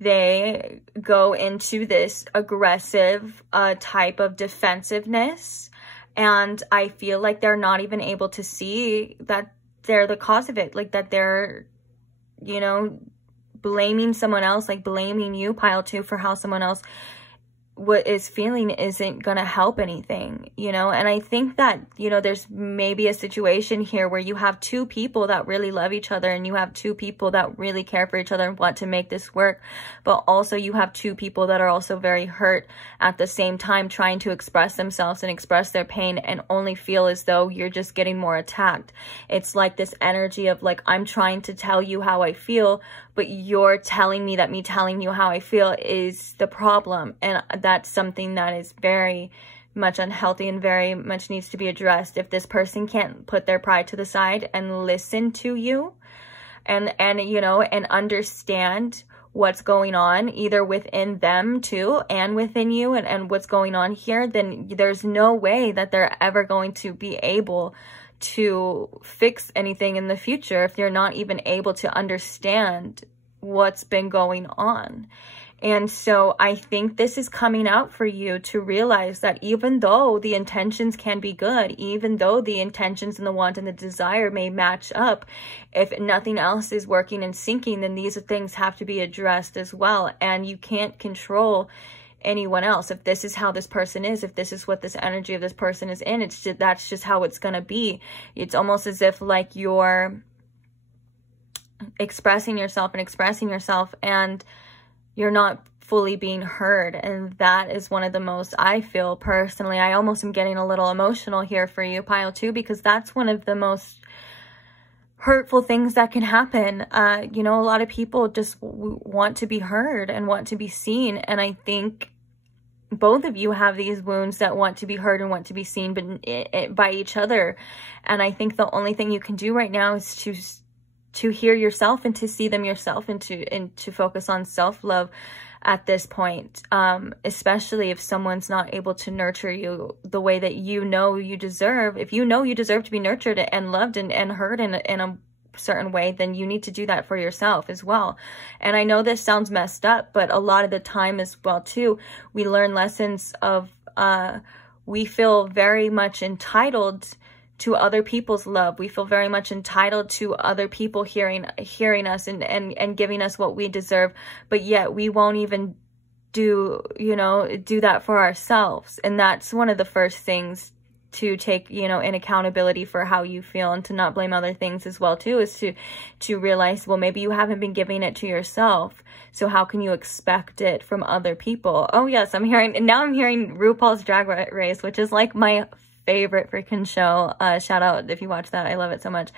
they go into this aggressive type of defensiveness. And I feel like they're not even able to see that they're the cause of it. Like that they're, you know, blaming someone else, like blaming you, pile 2, for how someone else what is feeling isn't gonna help anything, you know. And I think that, you know, there's maybe a situation here where you have 2 people that really love each other, and you have 2 people that really care for each other and want to make this work, but also you have 2 people that are also very hurt at the same time, trying to express themselves and express their pain, and only feel as though you're just getting more attacked. It's like this energy of like, I'm trying to tell you how I feel, but you're telling me that me telling you how I feel is the problem. And that's something that is very much unhealthy and very much needs to be addressed. If this person can't put their pride to the side and listen to you and you know, and understand what's going on either within them too and within you, and what's going on here, then there's no way that they're ever going to be able to fix anything in the future if you're not even able to understand what's been going on. And so I think this is coming out for you to realize that even though the intentions can be good, even though the intentions and the want and the desire may match up, if nothing else is working and syncing, then these things have to be addressed as well. And you can't control anyone else. If this is how this person is, if this is what this energy of this person is in, it's just, that's just how it's gonna be. It's almost as if like you're expressing yourself and you're not fully being heard. And that is one of the most, I feel personally, I almost am getting a little emotional here for you, pile 2, because that's one of the most hurtful things that can happen. You know, a lot of people just want to be heard and want to be seen. And I think both of you have these wounds that want to be heard and want to be seen by each other. And I think the only thing you can do right now is to hear yourself and to see them yourself, and to focus on self-love at this point, especially if someone's not able to nurture you the way that you know you deserve. If you know you deserve to be nurtured and loved and heard in a certain way, then you need to do that for yourself as well. And I know this sounds messed up, but a lot of the time as well too, we learn lessons of we feel very much entitled to other people's love. We feel very much entitled to other people hearing us and giving us what we deserve, but yet we won't even do that for ourselves. And that's one of the first things to take, in accountability for how you feel, and to not blame other things as well too, is to realize, well, maybe you haven't been giving it to yourself. So how can you expect it from other people? Oh yes, I'm hearing RuPaul's Drag Race, which is like my favorite freaking show. Shout out if you watch that. I love it so much.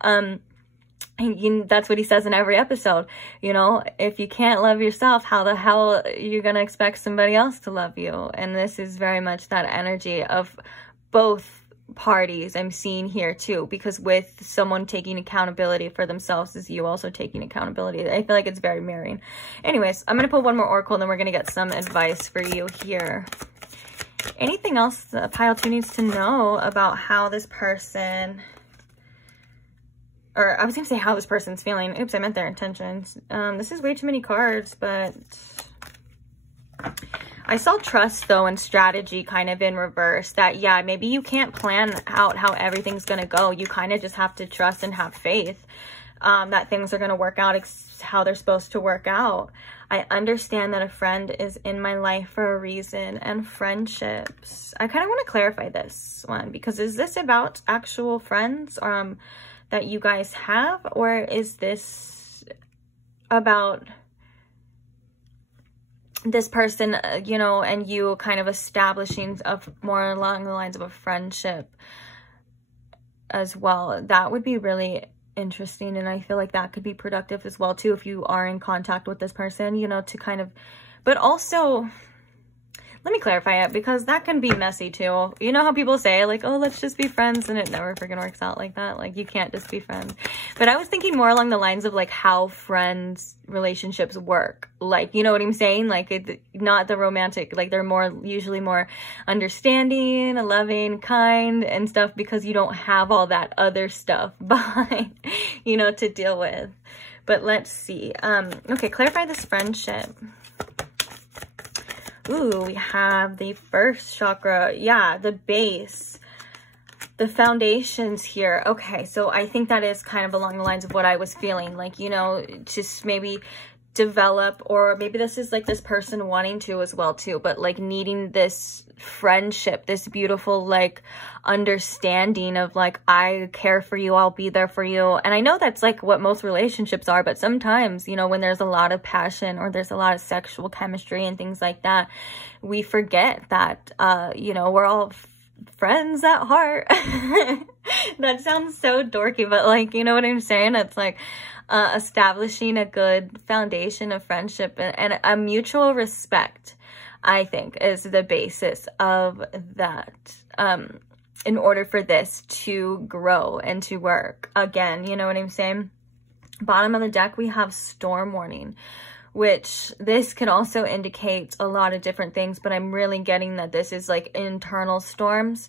That's what he says in every episode. If you can't love yourself, how the hell are you gonna expect somebody else to love you? And this is very much that energy of both parties I'm seeing here too, because with someone taking accountability for themselves is you also taking accountability. I feel like it's very mirroring. Anyways, I'm going to pull one more oracle and then we're going to get some advice for you here. Anything else that pile 2 needs to know about how this person, or I was going to say how this person's feeling. Oops, I meant their intentions. This is way too many cards, but I saw trust though and strategy kind of in reverse. That, yeah, maybe you can't plan out how everything's going to go. You kind of just have to trust and have faith that things are going to work out how they're supposed to work out. I understand that a friend is in my life for a reason, and friendships. I kind of want to clarify this one, because is this about actual friends that you guys have, or is this about this person, and you kind of establishing more along the lines of a friendship as well? That would be really interesting, and I feel like that could be productive as well too, if you are in contact with this person, to kind of, but also, let me clarify it, because that can be messy too. You know how people say, like, oh, let's just be friends, and it never freaking works out like that. Like, you can't just be friends. But I was thinking more along the lines of, like, how friends relationships work. Like, you know what I'm saying? Like, not the romantic, like, they're usually more understanding, loving, kind, and stuff, because you don't have all that other stuff behind, to deal with. But let's see. Okay, clarify this friendship. Ooh, we have the first chakra. Yeah, the base, the foundations here. Okay, so I think that is kind of along the lines of what I was feeling. Like, just maybe develop, or maybe this is like this person wanting to as well too, but like needing this friendship, this beautiful like understanding of like, I care for you, I'll be there for you. And I know that's like what most relationships are, but sometimes, when there's a lot of passion or there's a lot of sexual chemistry and things like that, we forget that we're all friends at heart. That sounds so dorky, but like, you know what I'm saying? It's like establishing a good foundation of friendship and a mutual respect, I think, is the basis of that, in order for this to grow and to work. Again, you know what I'm saying? Bottom of the deck, we have storm warning, which this can also indicate a lot of different things, but I'm really getting that this is like internal storms.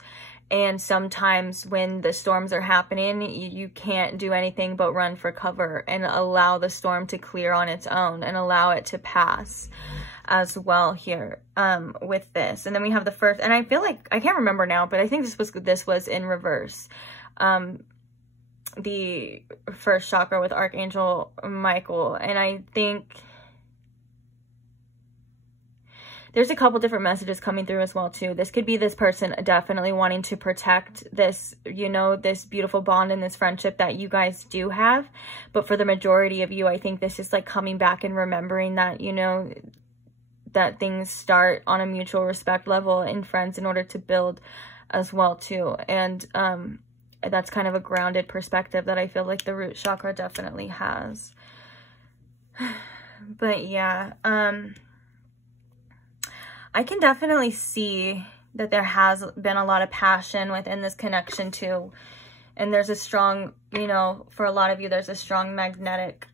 And sometimes when the storms are happening, you can't do anything but run for cover and allow the storm to clear on its own and allow it to pass as well here with this. And then we have the first, and I feel like, I can't remember now, but I think this was in reverse. The first chakra with Archangel Michael. And I think there's a couple different messages coming through as well too. This could be this person definitely wanting to protect this, this beautiful bond and this friendship that you guys do have. But for the majority of you, I think this is like coming back and remembering that, that things start on a mutual respect level in friends in order to build as well too. And that's kind of a grounded perspective that I feel like the root chakra definitely has. But yeah, I can definitely see that there has been a lot of passion within this connection too. And there's a strong, for a lot of you, there's a strong magnetic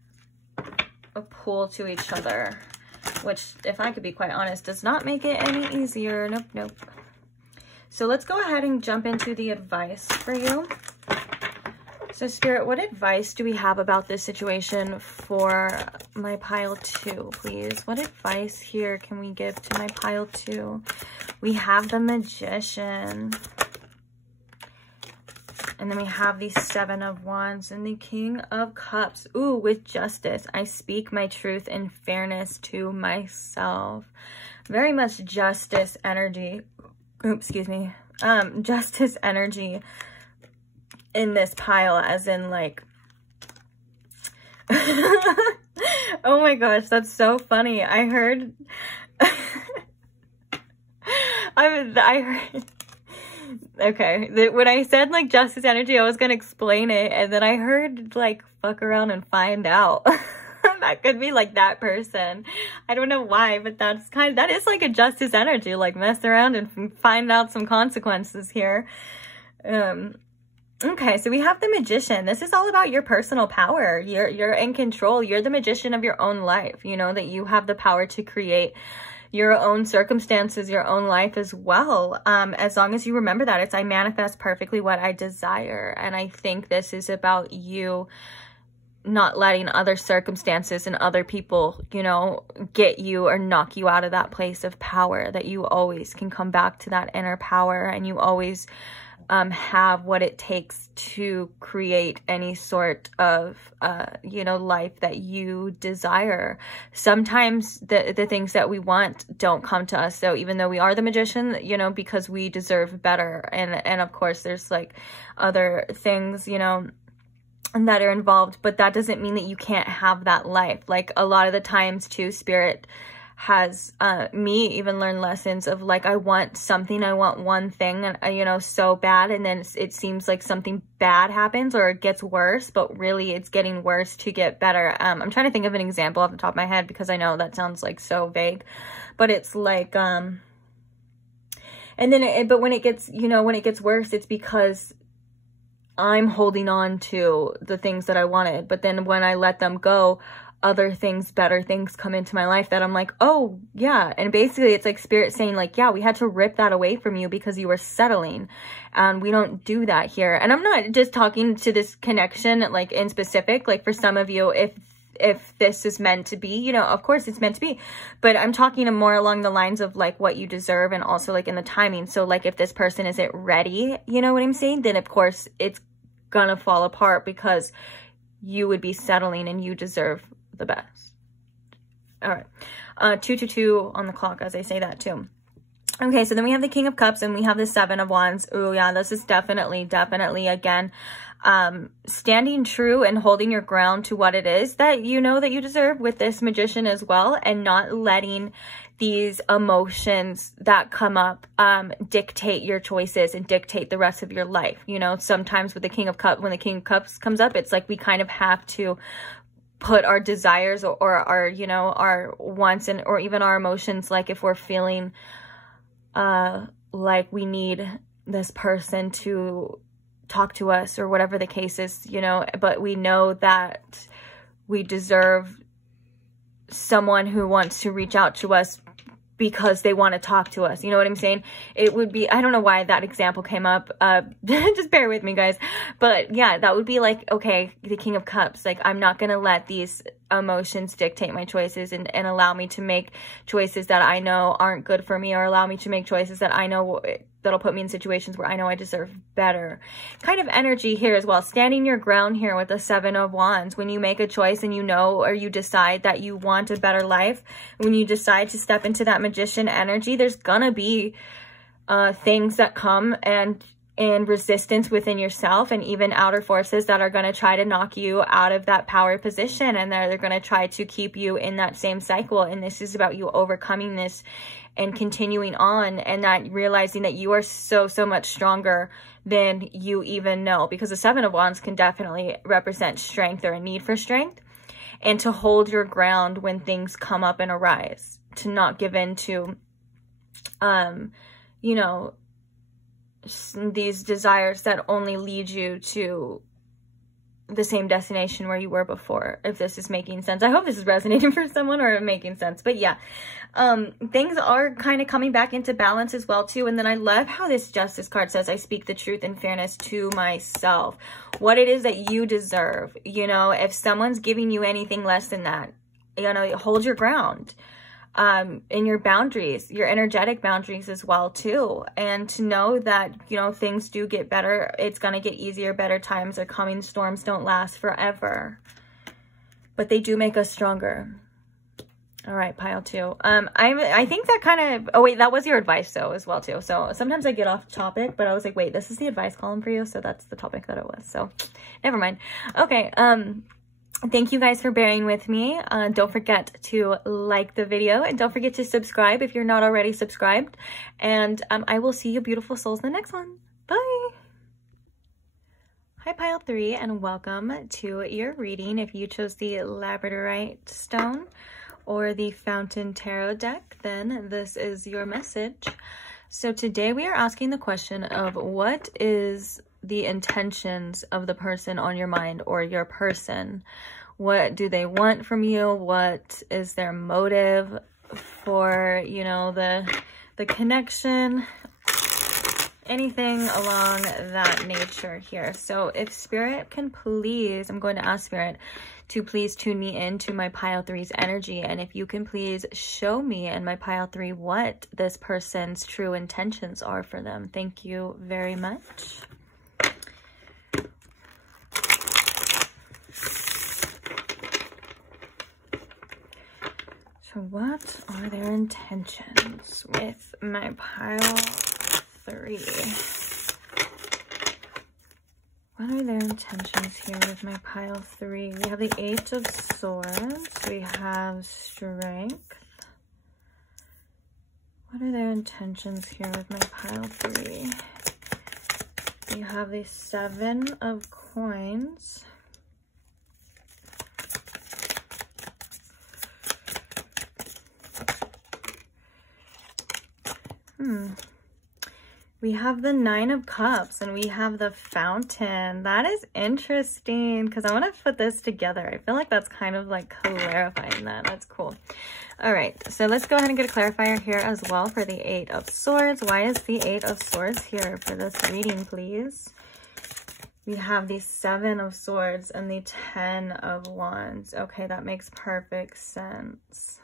pull to each other, which, if I could be quite honest, does not make it any easier. Nope, nope. So let's go ahead and jump into the advice for you. So Spirit, what advice do we have about this situation for my pile 2, please? What advice here can we give to my pile 2? We have the Magician. And then we have the Seven of Wands and the King of Cups. Ooh, with justice. I speak my truth and fairness to myself. Very much justice energy. Oops, excuse me. Justice energy in this pile, as in like... Oh my gosh, that's so funny. I heard... I heard... Okay, when I said like justice energy, I was gonna explain it, and then I heard like fuck around and find out. That could be like that person. I don't know why, but that is like a justice energy, like mess around and find out some consequences here. Okay, so we have the Magician. This is all about your personal power. You're in control. You're the magician of your own life. You know that you have the power to create your own circumstances, your own life as well. As long as you remember that, it's I manifest perfectly what I desire. And I think this is about you not letting other circumstances and other people, you know, get you or knock you out of that place of power, that you always can come back to that inner power, and you always have what it takes to create any sort of, you know, life that you desire. Sometimes the things that we want don't come to us. So even though we are the magician, you know, because we deserve better. And of course there's like other things, you know, that are involved, but that doesn't mean that you can't have that life. Like a lot of the times too, Spirit has me even learn lessons of like, I want something, I want one thing, and you know, so bad, and then it seems like something bad happens or it gets worse, but really it's getting worse to get better. I'm trying to think of an example off the top of my head, because I know that sounds like so vague, but it's like and then but when it gets, you know, when it gets worse, it's because I'm holding on to the things that I wanted, but then when I let them go, other things, better things come into my life that I'm like, oh yeah. And basically it's like Spirit saying like, yeah, we had to rip that away from you because you were settling, and we don't do that here. And I'm not just talking to this connection like in specific, like for some of you, if this is meant to be, you know, of course it's meant to be, but I'm talking more along the lines of like what you deserve, and also like in the timing. So like if this person isn't ready, you know what I'm saying, then of course it's gonna fall apart, because you would be settling and you deserve the best. All right. 222 on the clock as I say that too. Okay, so then we have the King of Cups and we have the Seven of Wands. Oh yeah, this is definitely again, standing true and holding your ground to what it is that you know that you deserve with this Magician as well, and not letting these emotions that come up dictate your choices and dictate the rest of your life. You know, sometimes with the King of Cups, when the King of Cups comes up, it's like we kind of have to put our desires or our, you know, our wants and or even our emotions, like if we're feeling like we need this person to talk to us or whatever the case is, you know, but we know that we deserve someone who wants to reach out to us because they want to talk to us. You know what I'm saying? It would be, I don't know why that example came up. Just bear with me, guys. But yeah, that would be like, okay, the King of Cups. Like, I'm not going to let these emotions dictate my choices and allow me to make choices that I know aren't good for me, or allow me to make choices that I know that'll put me in situations where I know I deserve better. Kind of energy here as well. Standing your ground here with the Seven of Wands. When you make a choice and you know, or you decide that you want a better life, when you decide to step into that Magician energy, there's gonna be things that come and resistance within yourself, and even outer forces that are going to try to knock you out of that power position, and they're going to try to keep you in that same cycle. And this is about you overcoming this and continuing on, and that realizing that you are so much stronger than you even know, because the Seven of Wands can definitely represent strength or a need for strength, and to hold your ground when things come up and arise, to not give in to you know, these desires that only lead you to the same destination where you were before, if this is making sense. I hope this is resonating for someone or making sense. But yeah, things are kind of coming back into balance as well too. And then I love how this Justice card says, I speak the truth and fairness to myself. What it is that you deserve. You know, if someone's giving you anything less than that, you know, hold your ground. in your boundaries, your energetic boundaries as well too. And to know that, you know, things do get better. It's going to get easier. Better times are coming. Storms don't last forever, but they do make us stronger. All right, pile 2. I think that kind of, oh wait, that was your advice though as well too. So sometimes I get off topic, but I was like, wait, this is the advice column for you. So that's the topic that it was. So never mind. Okay. Thank you guys for bearing with me. Don't forget to like the video and don't forget to subscribe if you're not already subscribed. And I will see you beautiful souls in the next one. Bye. Hi, pile 3, and welcome to your reading. If you chose the Labradorite stone or the Fountain Tarot deck, then this is your message. So today we are asking the question of what is the intentions of the person on your mind or your person? What do they want from you? What is their motive for, you know, the connection? Anything along that nature here. So if Spirit can please, I'm going to ask Spirit to please tune me into my pile 3's energy. And if you can please show me and my pile 3 what this person's true intentions are for them. Thank you very much. So what are their intentions with my pile 3? What are their intentions here with my pile 3? We have the 8 of Swords. We have Strength. What are their intentions here with my pile 3? We have the 7 of Coins. We have the 9 of Cups and we have the Fountain. That is interesting because I want to put this together. I feel like that's kind of like clarifying that. That's cool. All right, so let's go ahead and get a clarifier here as well for the 8 of Swords. Why is the 8 of Swords here for this reading, please? We have the 7 of Swords and the 10 of Wands. Okay, that makes perfect sense.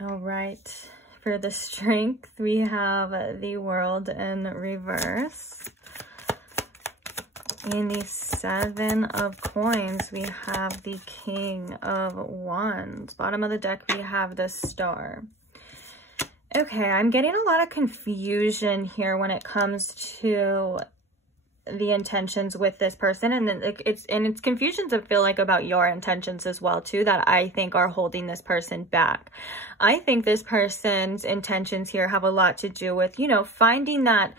All right. For the Strength, we have the World in reverse. In the 7 of Coins, we have the King of Wands. Bottom of the deck, we have the Star. Okay, I'm getting a lot of confusion here when it comes to the intentions with this person, and then it's confusions I feel like about your intentions as well too, that I think are holding this person back. I think this person's intentions here have a lot to do with, you know, finding that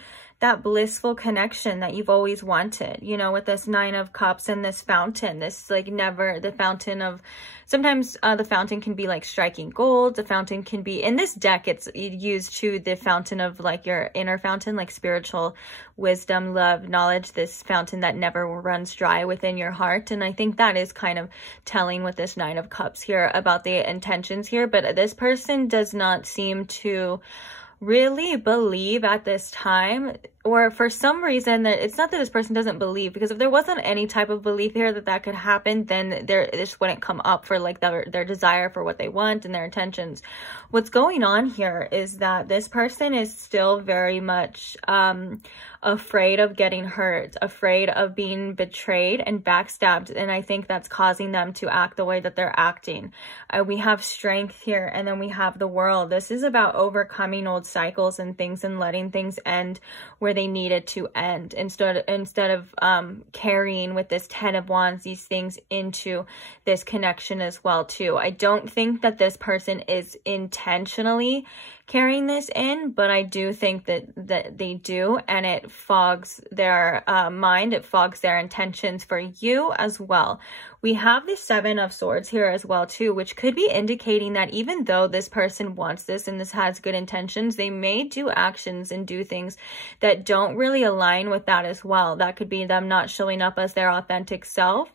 blissful connection that you've always wanted, you know, with this 9 of Cups and this Fountain, this like never, the Fountain of, sometimes the Fountain can be like striking gold. The Fountain can be, in this deck, it's used to the Fountain of like your inner fountain, like spiritual wisdom, love, knowledge, this fountain that never runs dry within your heart. And I think that is kind of telling with this 9 of Cups here about the intentions here. But this person does not seem to really believe at this time, or for some reason, that it's not that this person doesn't believe, because if there wasn't any type of belief here that could happen, then this wouldn't come up for like their desire for what they want and their intentions. What's going on here is that this person is still very much afraid of getting hurt, afraid of being betrayed and backstabbed, and I think that's causing them to act the way that they're acting. We have Strength here, and then we have the World. This is about overcoming old cycles and things and letting things end where they needed to end, instead of carrying with this 10 of Wands these things into this connection as well too. I don't think that this person is intentionally carrying this in, but I do think that they do, and it fogs their mind, it fogs their intentions for you as well. We have the 7 of Swords here as well too, which could be indicating that even though this person wants this and this has good intentions, they may do actions and do things that don't really align with that as well. That could be them not showing up as their authentic self,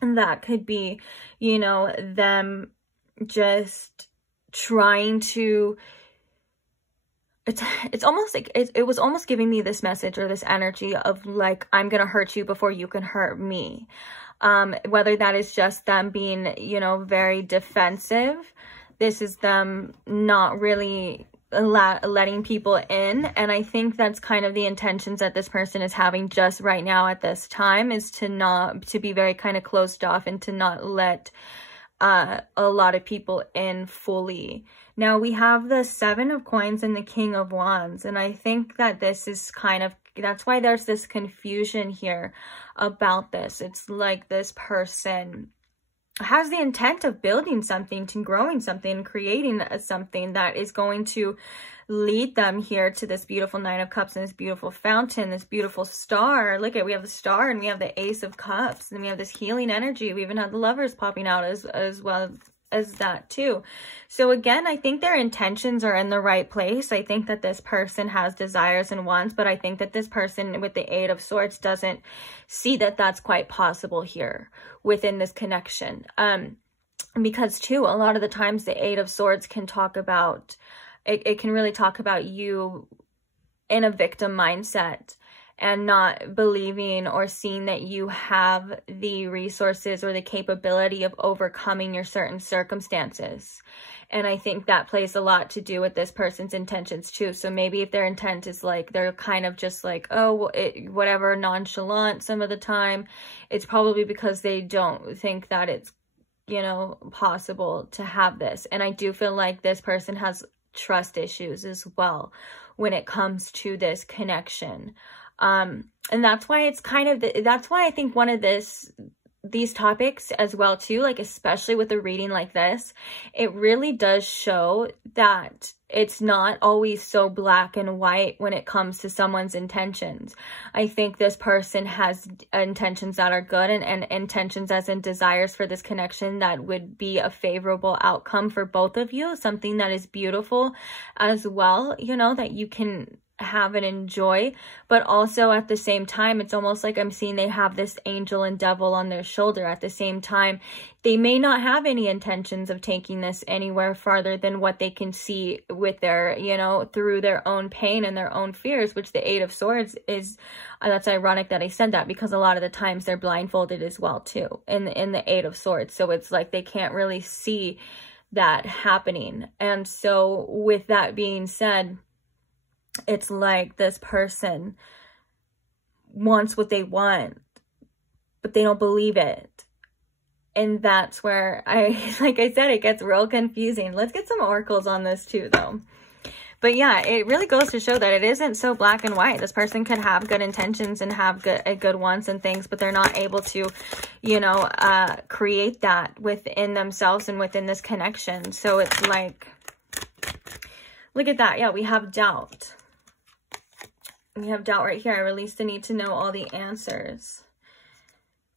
and that could be, you know, them just trying to, it's almost like it was almost giving me this message or this energy of like, I'm gonna hurt you before you can hurt me. Whether that is just them being, you know, very defensive. This is them not really letting people in. And I think that's kind of the intentions that this person is having just right now at this time, is to be very kind of closed off and to not let a lot of people in fully. Now we have the Seven of Coins and the King of Wands, and I think that this is kind of, that's why there's this confusion here about this. It's like this person has the intent of building something, to growing something, creating something that is going to lead them here to this beautiful Nine of Cups and this beautiful fountain, this beautiful star. Look at, we have the star and we have the Ace of Cups, and we have this healing energy. We even have the Lovers popping out as well as that too. So again, I think their intentions are in the right place. I think that this person has desires and wants, but I think that this person with the Eight of Swords doesn't see that that's quite possible here within this connection. Because too, a lot of the times the Eight of Swords can talk about, it can really talk about you in a victim mindset and not believing or seeing that you have the resources or the capability of overcoming your certain circumstances. And I think that plays a lot to do with this person's intentions too. So maybe if their intent is like, they're kind of just like, oh, whatever, nonchalant some of the time, it's probably because they don't think that it's, you know, possible to have this. And I do feel like this person has trust issues as well when it comes to this connection. And that's why it's kind of, that's why I think one of these topics as well too, like especially with a reading like this, it really does show that it's not always so black and white when it comes to someone's intentions. I think this person has intentions that are good, and intentions as in desires for this connection that would be a favorable outcome for both of you, something that is beautiful as well, you know, that you can have and enjoy. But also at the same time, it's almost like I'm seeing they have this angel and devil on their shoulder. At the same time, they may not have any intentions of taking this anywhere farther than what they can see with their, you know, through their own pain and their own fears, which the Eight of Swords is, that's ironic that I said that, because a lot of the times they're blindfolded as well too in the Eight of Swords. So it's like they can't really see that happening. And so with that being said, it's like this person wants what they want, but they don't believe it. And that's where like I said, it gets real confusing. Let's get some oracles on this too, though. But yeah, it really goes to show that it isn't so black and white. This person could have good intentions and have good wants and things, but they're not able to, you know, create that within themselves and within this connection. So it's like, look at that. Yeah, we have doubt. We have doubt right here. I release the need to know all the answers.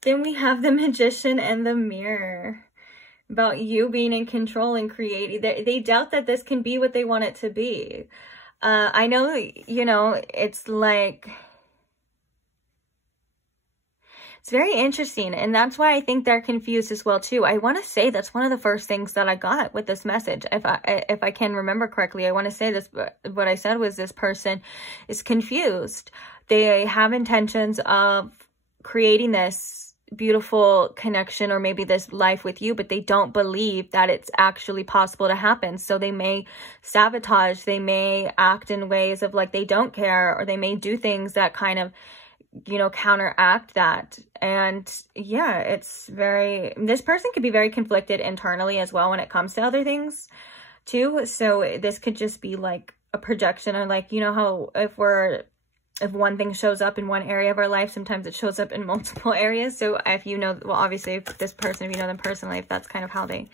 Then we have the Magician and the Mirror. About you being in control and creating. They doubt that this can be what they want it to be. I know, you know, it's like, it's very interesting. And that's why I think they're confused as well too. I want to say that's one of the first things that I got with this message. If I can remember correctly, I want to say this, what I said was this person is confused. They have intentions of creating this beautiful connection or maybe this life with you, but they don't believe that it's actually possible to happen. So they may sabotage, they may act in ways of like they don't care, or they may do things that kind of, you know, counteract that. And yeah, it's very, this person could be very conflicted internally as well when it comes to other things too. So this could just be like a projection, or like, you know how if one thing shows up in one area of our life, sometimes it shows up in multiple areas. So if you know, well, obviously if this person, if you know them personally, if that's kind of how they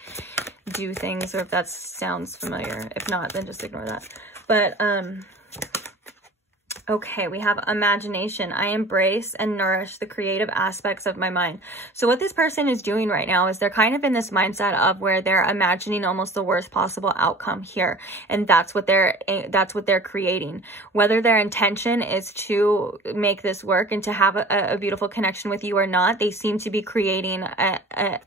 do things, or if that sounds familiar. If not, then just ignore that. But, okay, we have imagination. I embrace and nourish the creative aspects of my mind. So what this person is doing right now is they're kind of in this mindset of where they're imagining almost the worst possible outcome here. And that's what they're creating. Whether their intention is to make this work and to have a beautiful connection with you or not, they seem to be creating a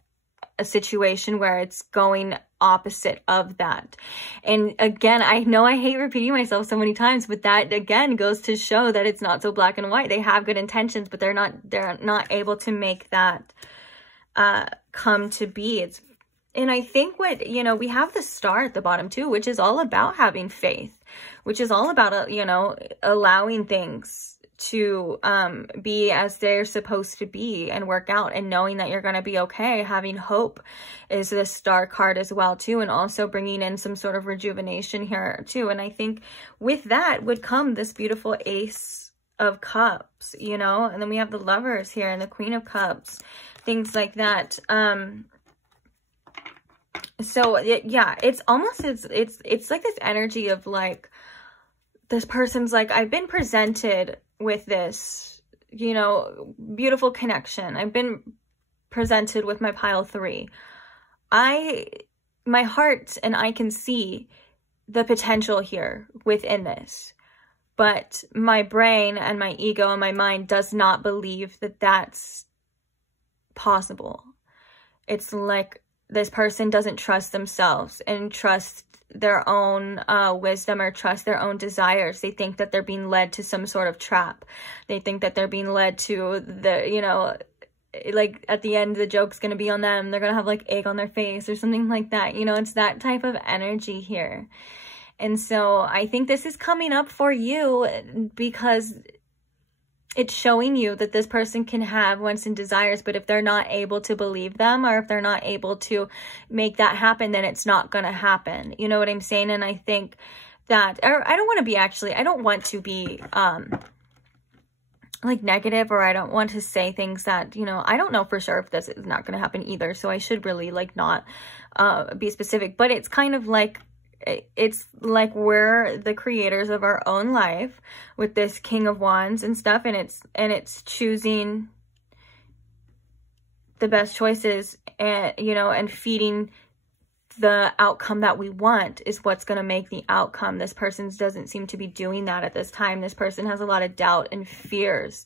situation where it's going opposite of that. And again, I know I hate repeating myself so many times, but that again goes to show that it's not so black and white. They have good intentions, but they're not able to make that come to be. And I think what, you know, we have the star at the bottom too, which is all about having faith, which is all about, you know, allowing things to be as they're supposed to be and work out, and knowing that you're going to be okay. Having hope is the star card as well too, and also bringing in some sort of rejuvenation here too. And I think with that would come this beautiful Ace of Cups, you know, and then we have the Lovers here and the Queen of Cups, things like that. So yeah, it's almost, it's like this energy of like, this person's like, I've been presented with this, you know, beautiful connection. I've been presented with my pile 3. My heart and I can see the potential here within this, but my brain and my ego and my mind does not believe that that's possible. It's like this person doesn't trust themselves and trust their own wisdom, or trust their own desires. They think that they're being led to some sort of trap. They think that they're being led to the, you know, like at the end the joke's gonna be on them. They're gonna have like egg on their face or something like that. You know, it's that type of energy here. And so I think this is coming up for you because it's showing you that this person can have wants and desires, but if they're not able to believe them, or if they're not able to make that happen, then it's not going to happen. You know what I'm saying? And I think that, or I don't want to be like negative, or I don't want to say things that, you know, I don't know for sure if this is not going to happen either. So I should really like not be specific, but it's kind of like, it's like we're the creators of our own life with this King of Wands and stuff, and it's choosing the best choices, and you know, and feeding the outcome that we want is what's going to make the outcome. This person doesn't seem to be doing that at this time. This person has a lot of doubt and fears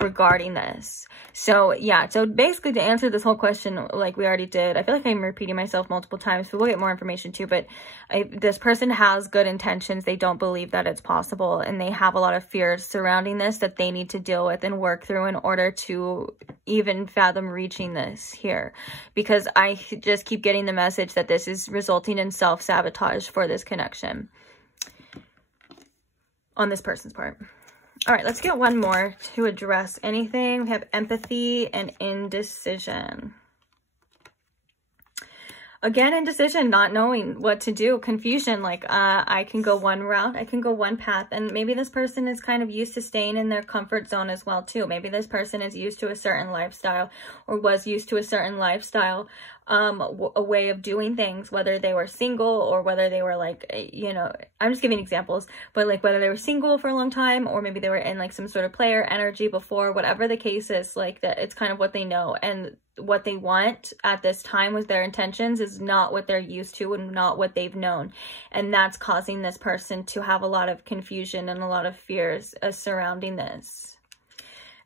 regarding this. So yeah, so basically to answer this whole question, like we already did, I feel like I'm repeating myself multiple times, but we'll get more information too. But this person has good intentions. They don't believe that it's possible, and they have a lot of fears surrounding this that they need to deal with and work through in order to even fathom reaching this here, because I just keep getting the message that this is resulting in self-sabotage for this connection on this person's part. All right, let's get one more to address anything. We have empathy and indecision. Again, indecision, not knowing what to do, confusion, like I can go one route, I can go one path, and maybe this person is kind of used to staying in their comfort zone as well too. Maybe this person is used to a certain lifestyle, or was used to a certain lifestyle, a way of doing things, whether they were single or whether they were like, you know, I'm just giving examples, but like whether they were single for a long time, or maybe they were in like some sort of player energy before, whatever the case is, like that it's kind of what they know, and what they want at this time with their intentions is not what they're used to and not what they've known. And that's causing this person to have a lot of confusion and a lot of fears surrounding this.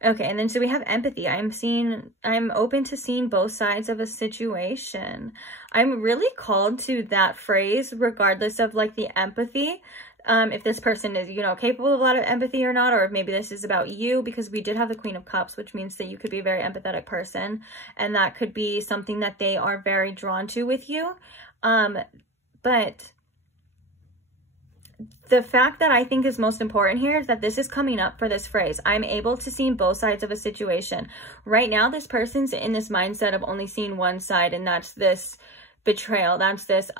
Okay, and then so we have empathy. I'm open to seeing both sides of a situation. I'm really called to that phrase, regardless of like the empathy. If this person is, you know, capable of a lot of empathy or not, or if maybe this is about you, because we did have the Queen of Cups, which means that you could be a very empathetic person, and that could be something that they are very drawn to with you. But the fact that I think is most important here is that this is coming up for this phrase. I'm able to see both sides of a situation. Right now, this person's in this mindset of only seeing one side, and that's this betrayal. That's this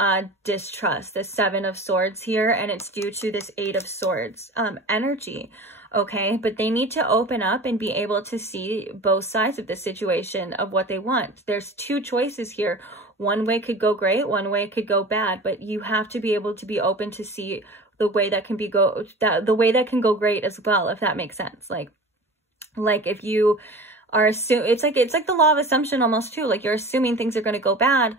distrust, the 7 of Swords here, and it's due to this 8 of Swords energy. Okay, but they need to open up and be able to see both sides of the situation of what they want. There's 2 choices here. One way could go great, one way could go bad, but you have to be able to be open to see the way that can the way that can go great as well, if that makes sense. Like if you are it's like the law of assumption almost too. Like you're assuming things are going to go bad,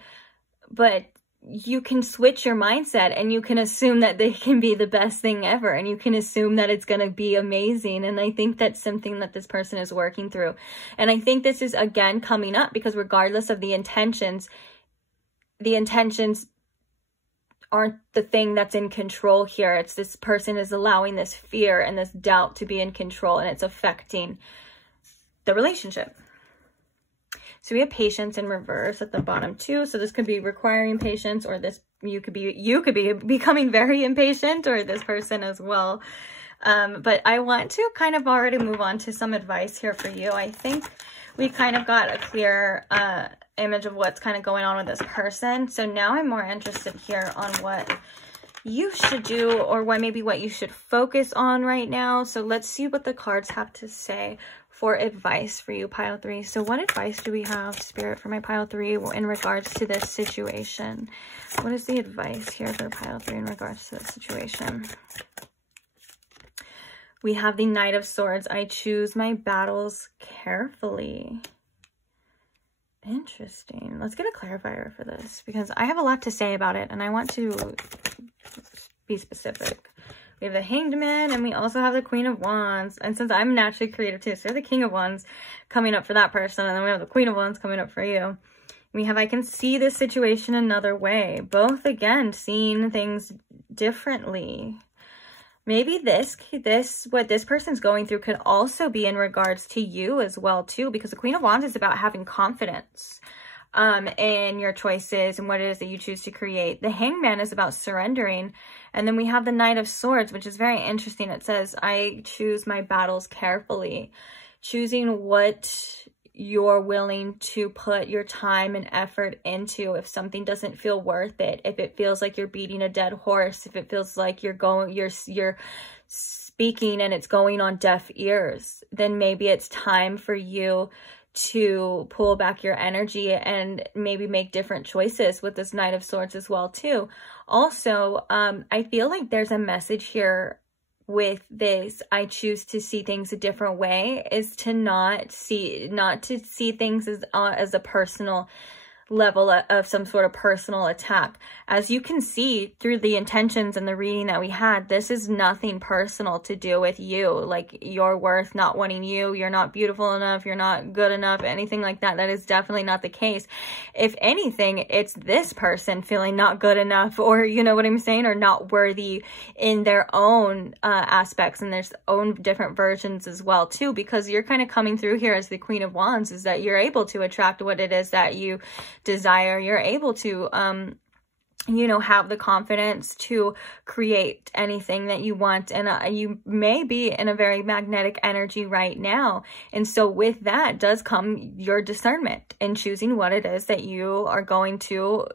but you can switch your mindset and you can assume that they can be the best thing ever, and you can assume that it's going to be amazing. And I think that's something that this person is working through. And I think this is again coming up because regardless of the intentions aren't the thing that's in control here. It's this person is allowing this fear and this doubt to be in control, and it's affecting the relationship. So we have patience in reverse at the bottom too. So this could be requiring patience, or this you could be becoming very impatient, or this person as well. But I want to kind of already move on to some advice here for you. I think we kind of got a clear image of what's kind of going on with this person. So now I'm more interested here on what you should do, or what you should focus on right now. So let's see what the cards have to say for advice for you, pile 3. So what advice do we have, Spirit, for my pile 3 in regards to this situation? What is the advice here for pile 3 in regards to this situation? We have the Knight of Swords. I choose my battles carefully. Interesting. Let's get a clarifier for this, because I have a lot to say about it and I want to be specific. We have the Hanged Man, and we also have the Queen of Wands. And since I'm naturally creative too, so we have the King of Wands coming up for that person, and then we have the Queen of Wands coming up for you. We have, I can see this situation another way. Both, again, seeing things differently. Maybe what this person's going through could also be in regards to you as well too, because the Queen of Wands is about having confidence in your choices and what it is that you choose to create. The Hanged Man is about surrendering. And then we have the Knight of Swords, which is very interesting. It says, I choose my battles carefully, choosing what you're willing to put your time and effort into. If something doesn't feel worth it, if it feels like you're beating a dead horse, if it feels like you're speaking and it's going on deaf ears, then maybe it's time for you to pull back your energy and maybe make different choices with this Knight of Swords as well too. Also, I feel like there's a message here with this, I choose to see things a different way, is to not to see things as a personal level of some sort of personal attack. As you can see through the intentions and the reading that we had, this is nothing personal to do with you, like your worth, not wanting you, you're not beautiful enough, you're not good enough, anything like that. That is definitely not the case. If anything, it's this person feeling not good enough, or you know what I'm saying, or not worthy in their own aspects and their own different versions as well too, because you're kind of coming through here as the Queen of Wands, is that you're able to attract what it is that you desire. You're able to you know, have the confidence to create anything that you want, and you may be in a very magnetic energy right now, and so with that does come your discernment in choosing what it is that you are going to,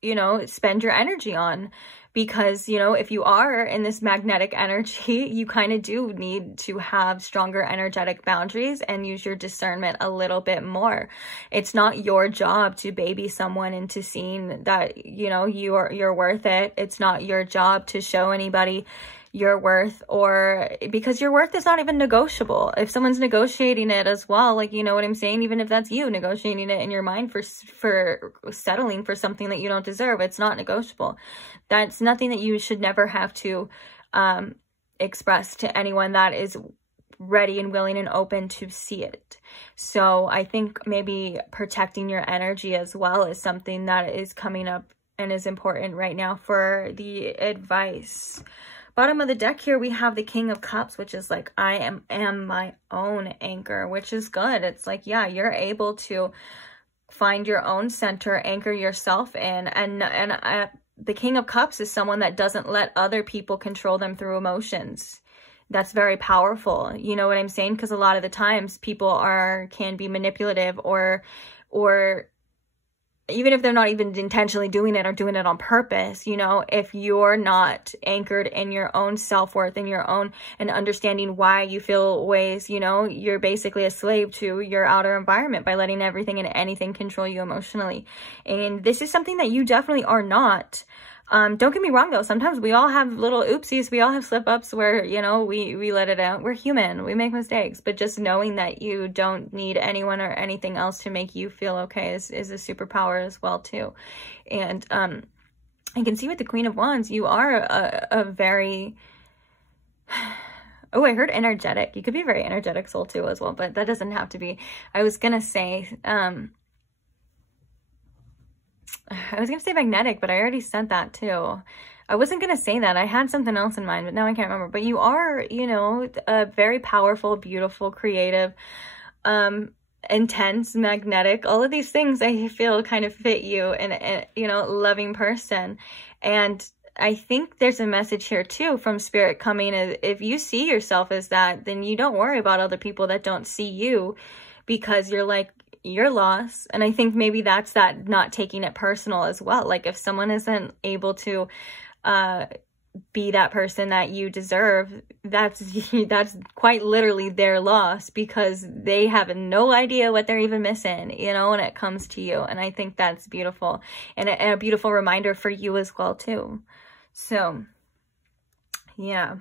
you know, spend your energy on. Because, you know, if you are in this magnetic energy, you kind of do need to have stronger energetic boundaries and use your discernment a little bit more. It's not your job to baby someone into seeing that, you know, you're worth it. It's not your job to show anybody your worth, or because your worth is not even negotiable. If someone's negotiating it as well, like, you know what I'm saying, even if that's you negotiating it in your mind for settling for something that you don't deserve, it's not negotiable. That's nothing that you should never have to express to anyone that is ready and willing and open to see it. So I think maybe protecting your energy as well is something that is coming up and is important right now for the advice. Bottom of the deck here, we have the King of Cups, which is like, I am my own anchor, which is good. It's like, yeah, you're able to find your own center, anchor yourself in. And the King of Cups is someone that doesn't let other people control them through emotions. That's very powerful. You know what I'm saying? Because a lot of the times people can be manipulative, or even if they're not even intentionally doing it or doing it on purpose, you know, if you're not anchored in your own self-worth and your own, and understanding why you feel ways, you know, you're basically a slave to your outer environment by letting everything and anything control you emotionally. And this is something that you definitely are not. Don't get me wrong though, sometimes we all have little oopsies, we all have slip-ups where, you know, we let it out. We're human, we make mistakes, but just knowing that you don't need anyone or anything else to make you feel okay is a superpower as well too. And I can see with the Queen of Wands, you are a very, oh, I heard energetic. You could be a very energetic soul too as well, but that doesn't have to be. I was gonna say magnetic, but I already said that too. I wasn't going to say that. I had something else in mind, but now I can't remember. But you are, you know, a very powerful, beautiful, creative, intense, magnetic, all of these things I feel kind of fit you, and you know, loving person. And I think there's a message here too from Spirit coming. If you see yourself as that, then you don't worry about other people that don't see you, because you're like, you're lost. And I think maybe that's that not taking it personal as well. Like if someone isn't able to be that person that you deserve, that's quite literally their loss, because they have no idea what they're even missing, you know, when it comes to you. And I think that's beautiful, and a beautiful reminder for you as well too. So yeah.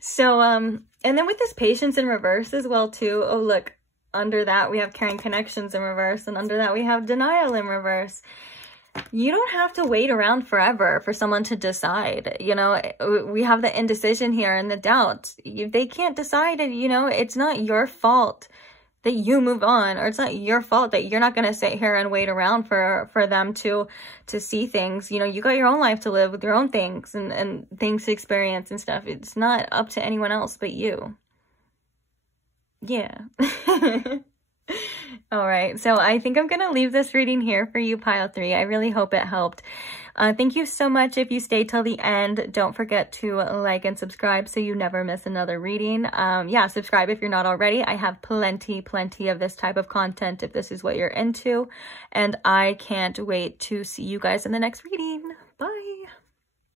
So and then with this Patience in reverse as well too. Oh look, under that we have Caring Connections in reverse, and under that we have Denial in reverse. You don't have to wait around forever for someone to decide. You know, we have the indecision here and the doubt. If they can't decide, you know, it's not your fault that you move on, or it's not your fault that you're not going to sit here and wait around for them to see things. You know, you got your own life to live with your own things and things to experience and stuff. It's not up to anyone else but you. Yeah. All right, so I think I'm going to leave this reading here for you, Pile 3. I really hope it helped. Thank you so much if you stayed till the end. Don't forget to like and subscribe so you never miss another reading. Yeah, subscribe if you're not already. I have plenty of this type of content if this is what you're into. And I can't wait to see you guys in the next reading.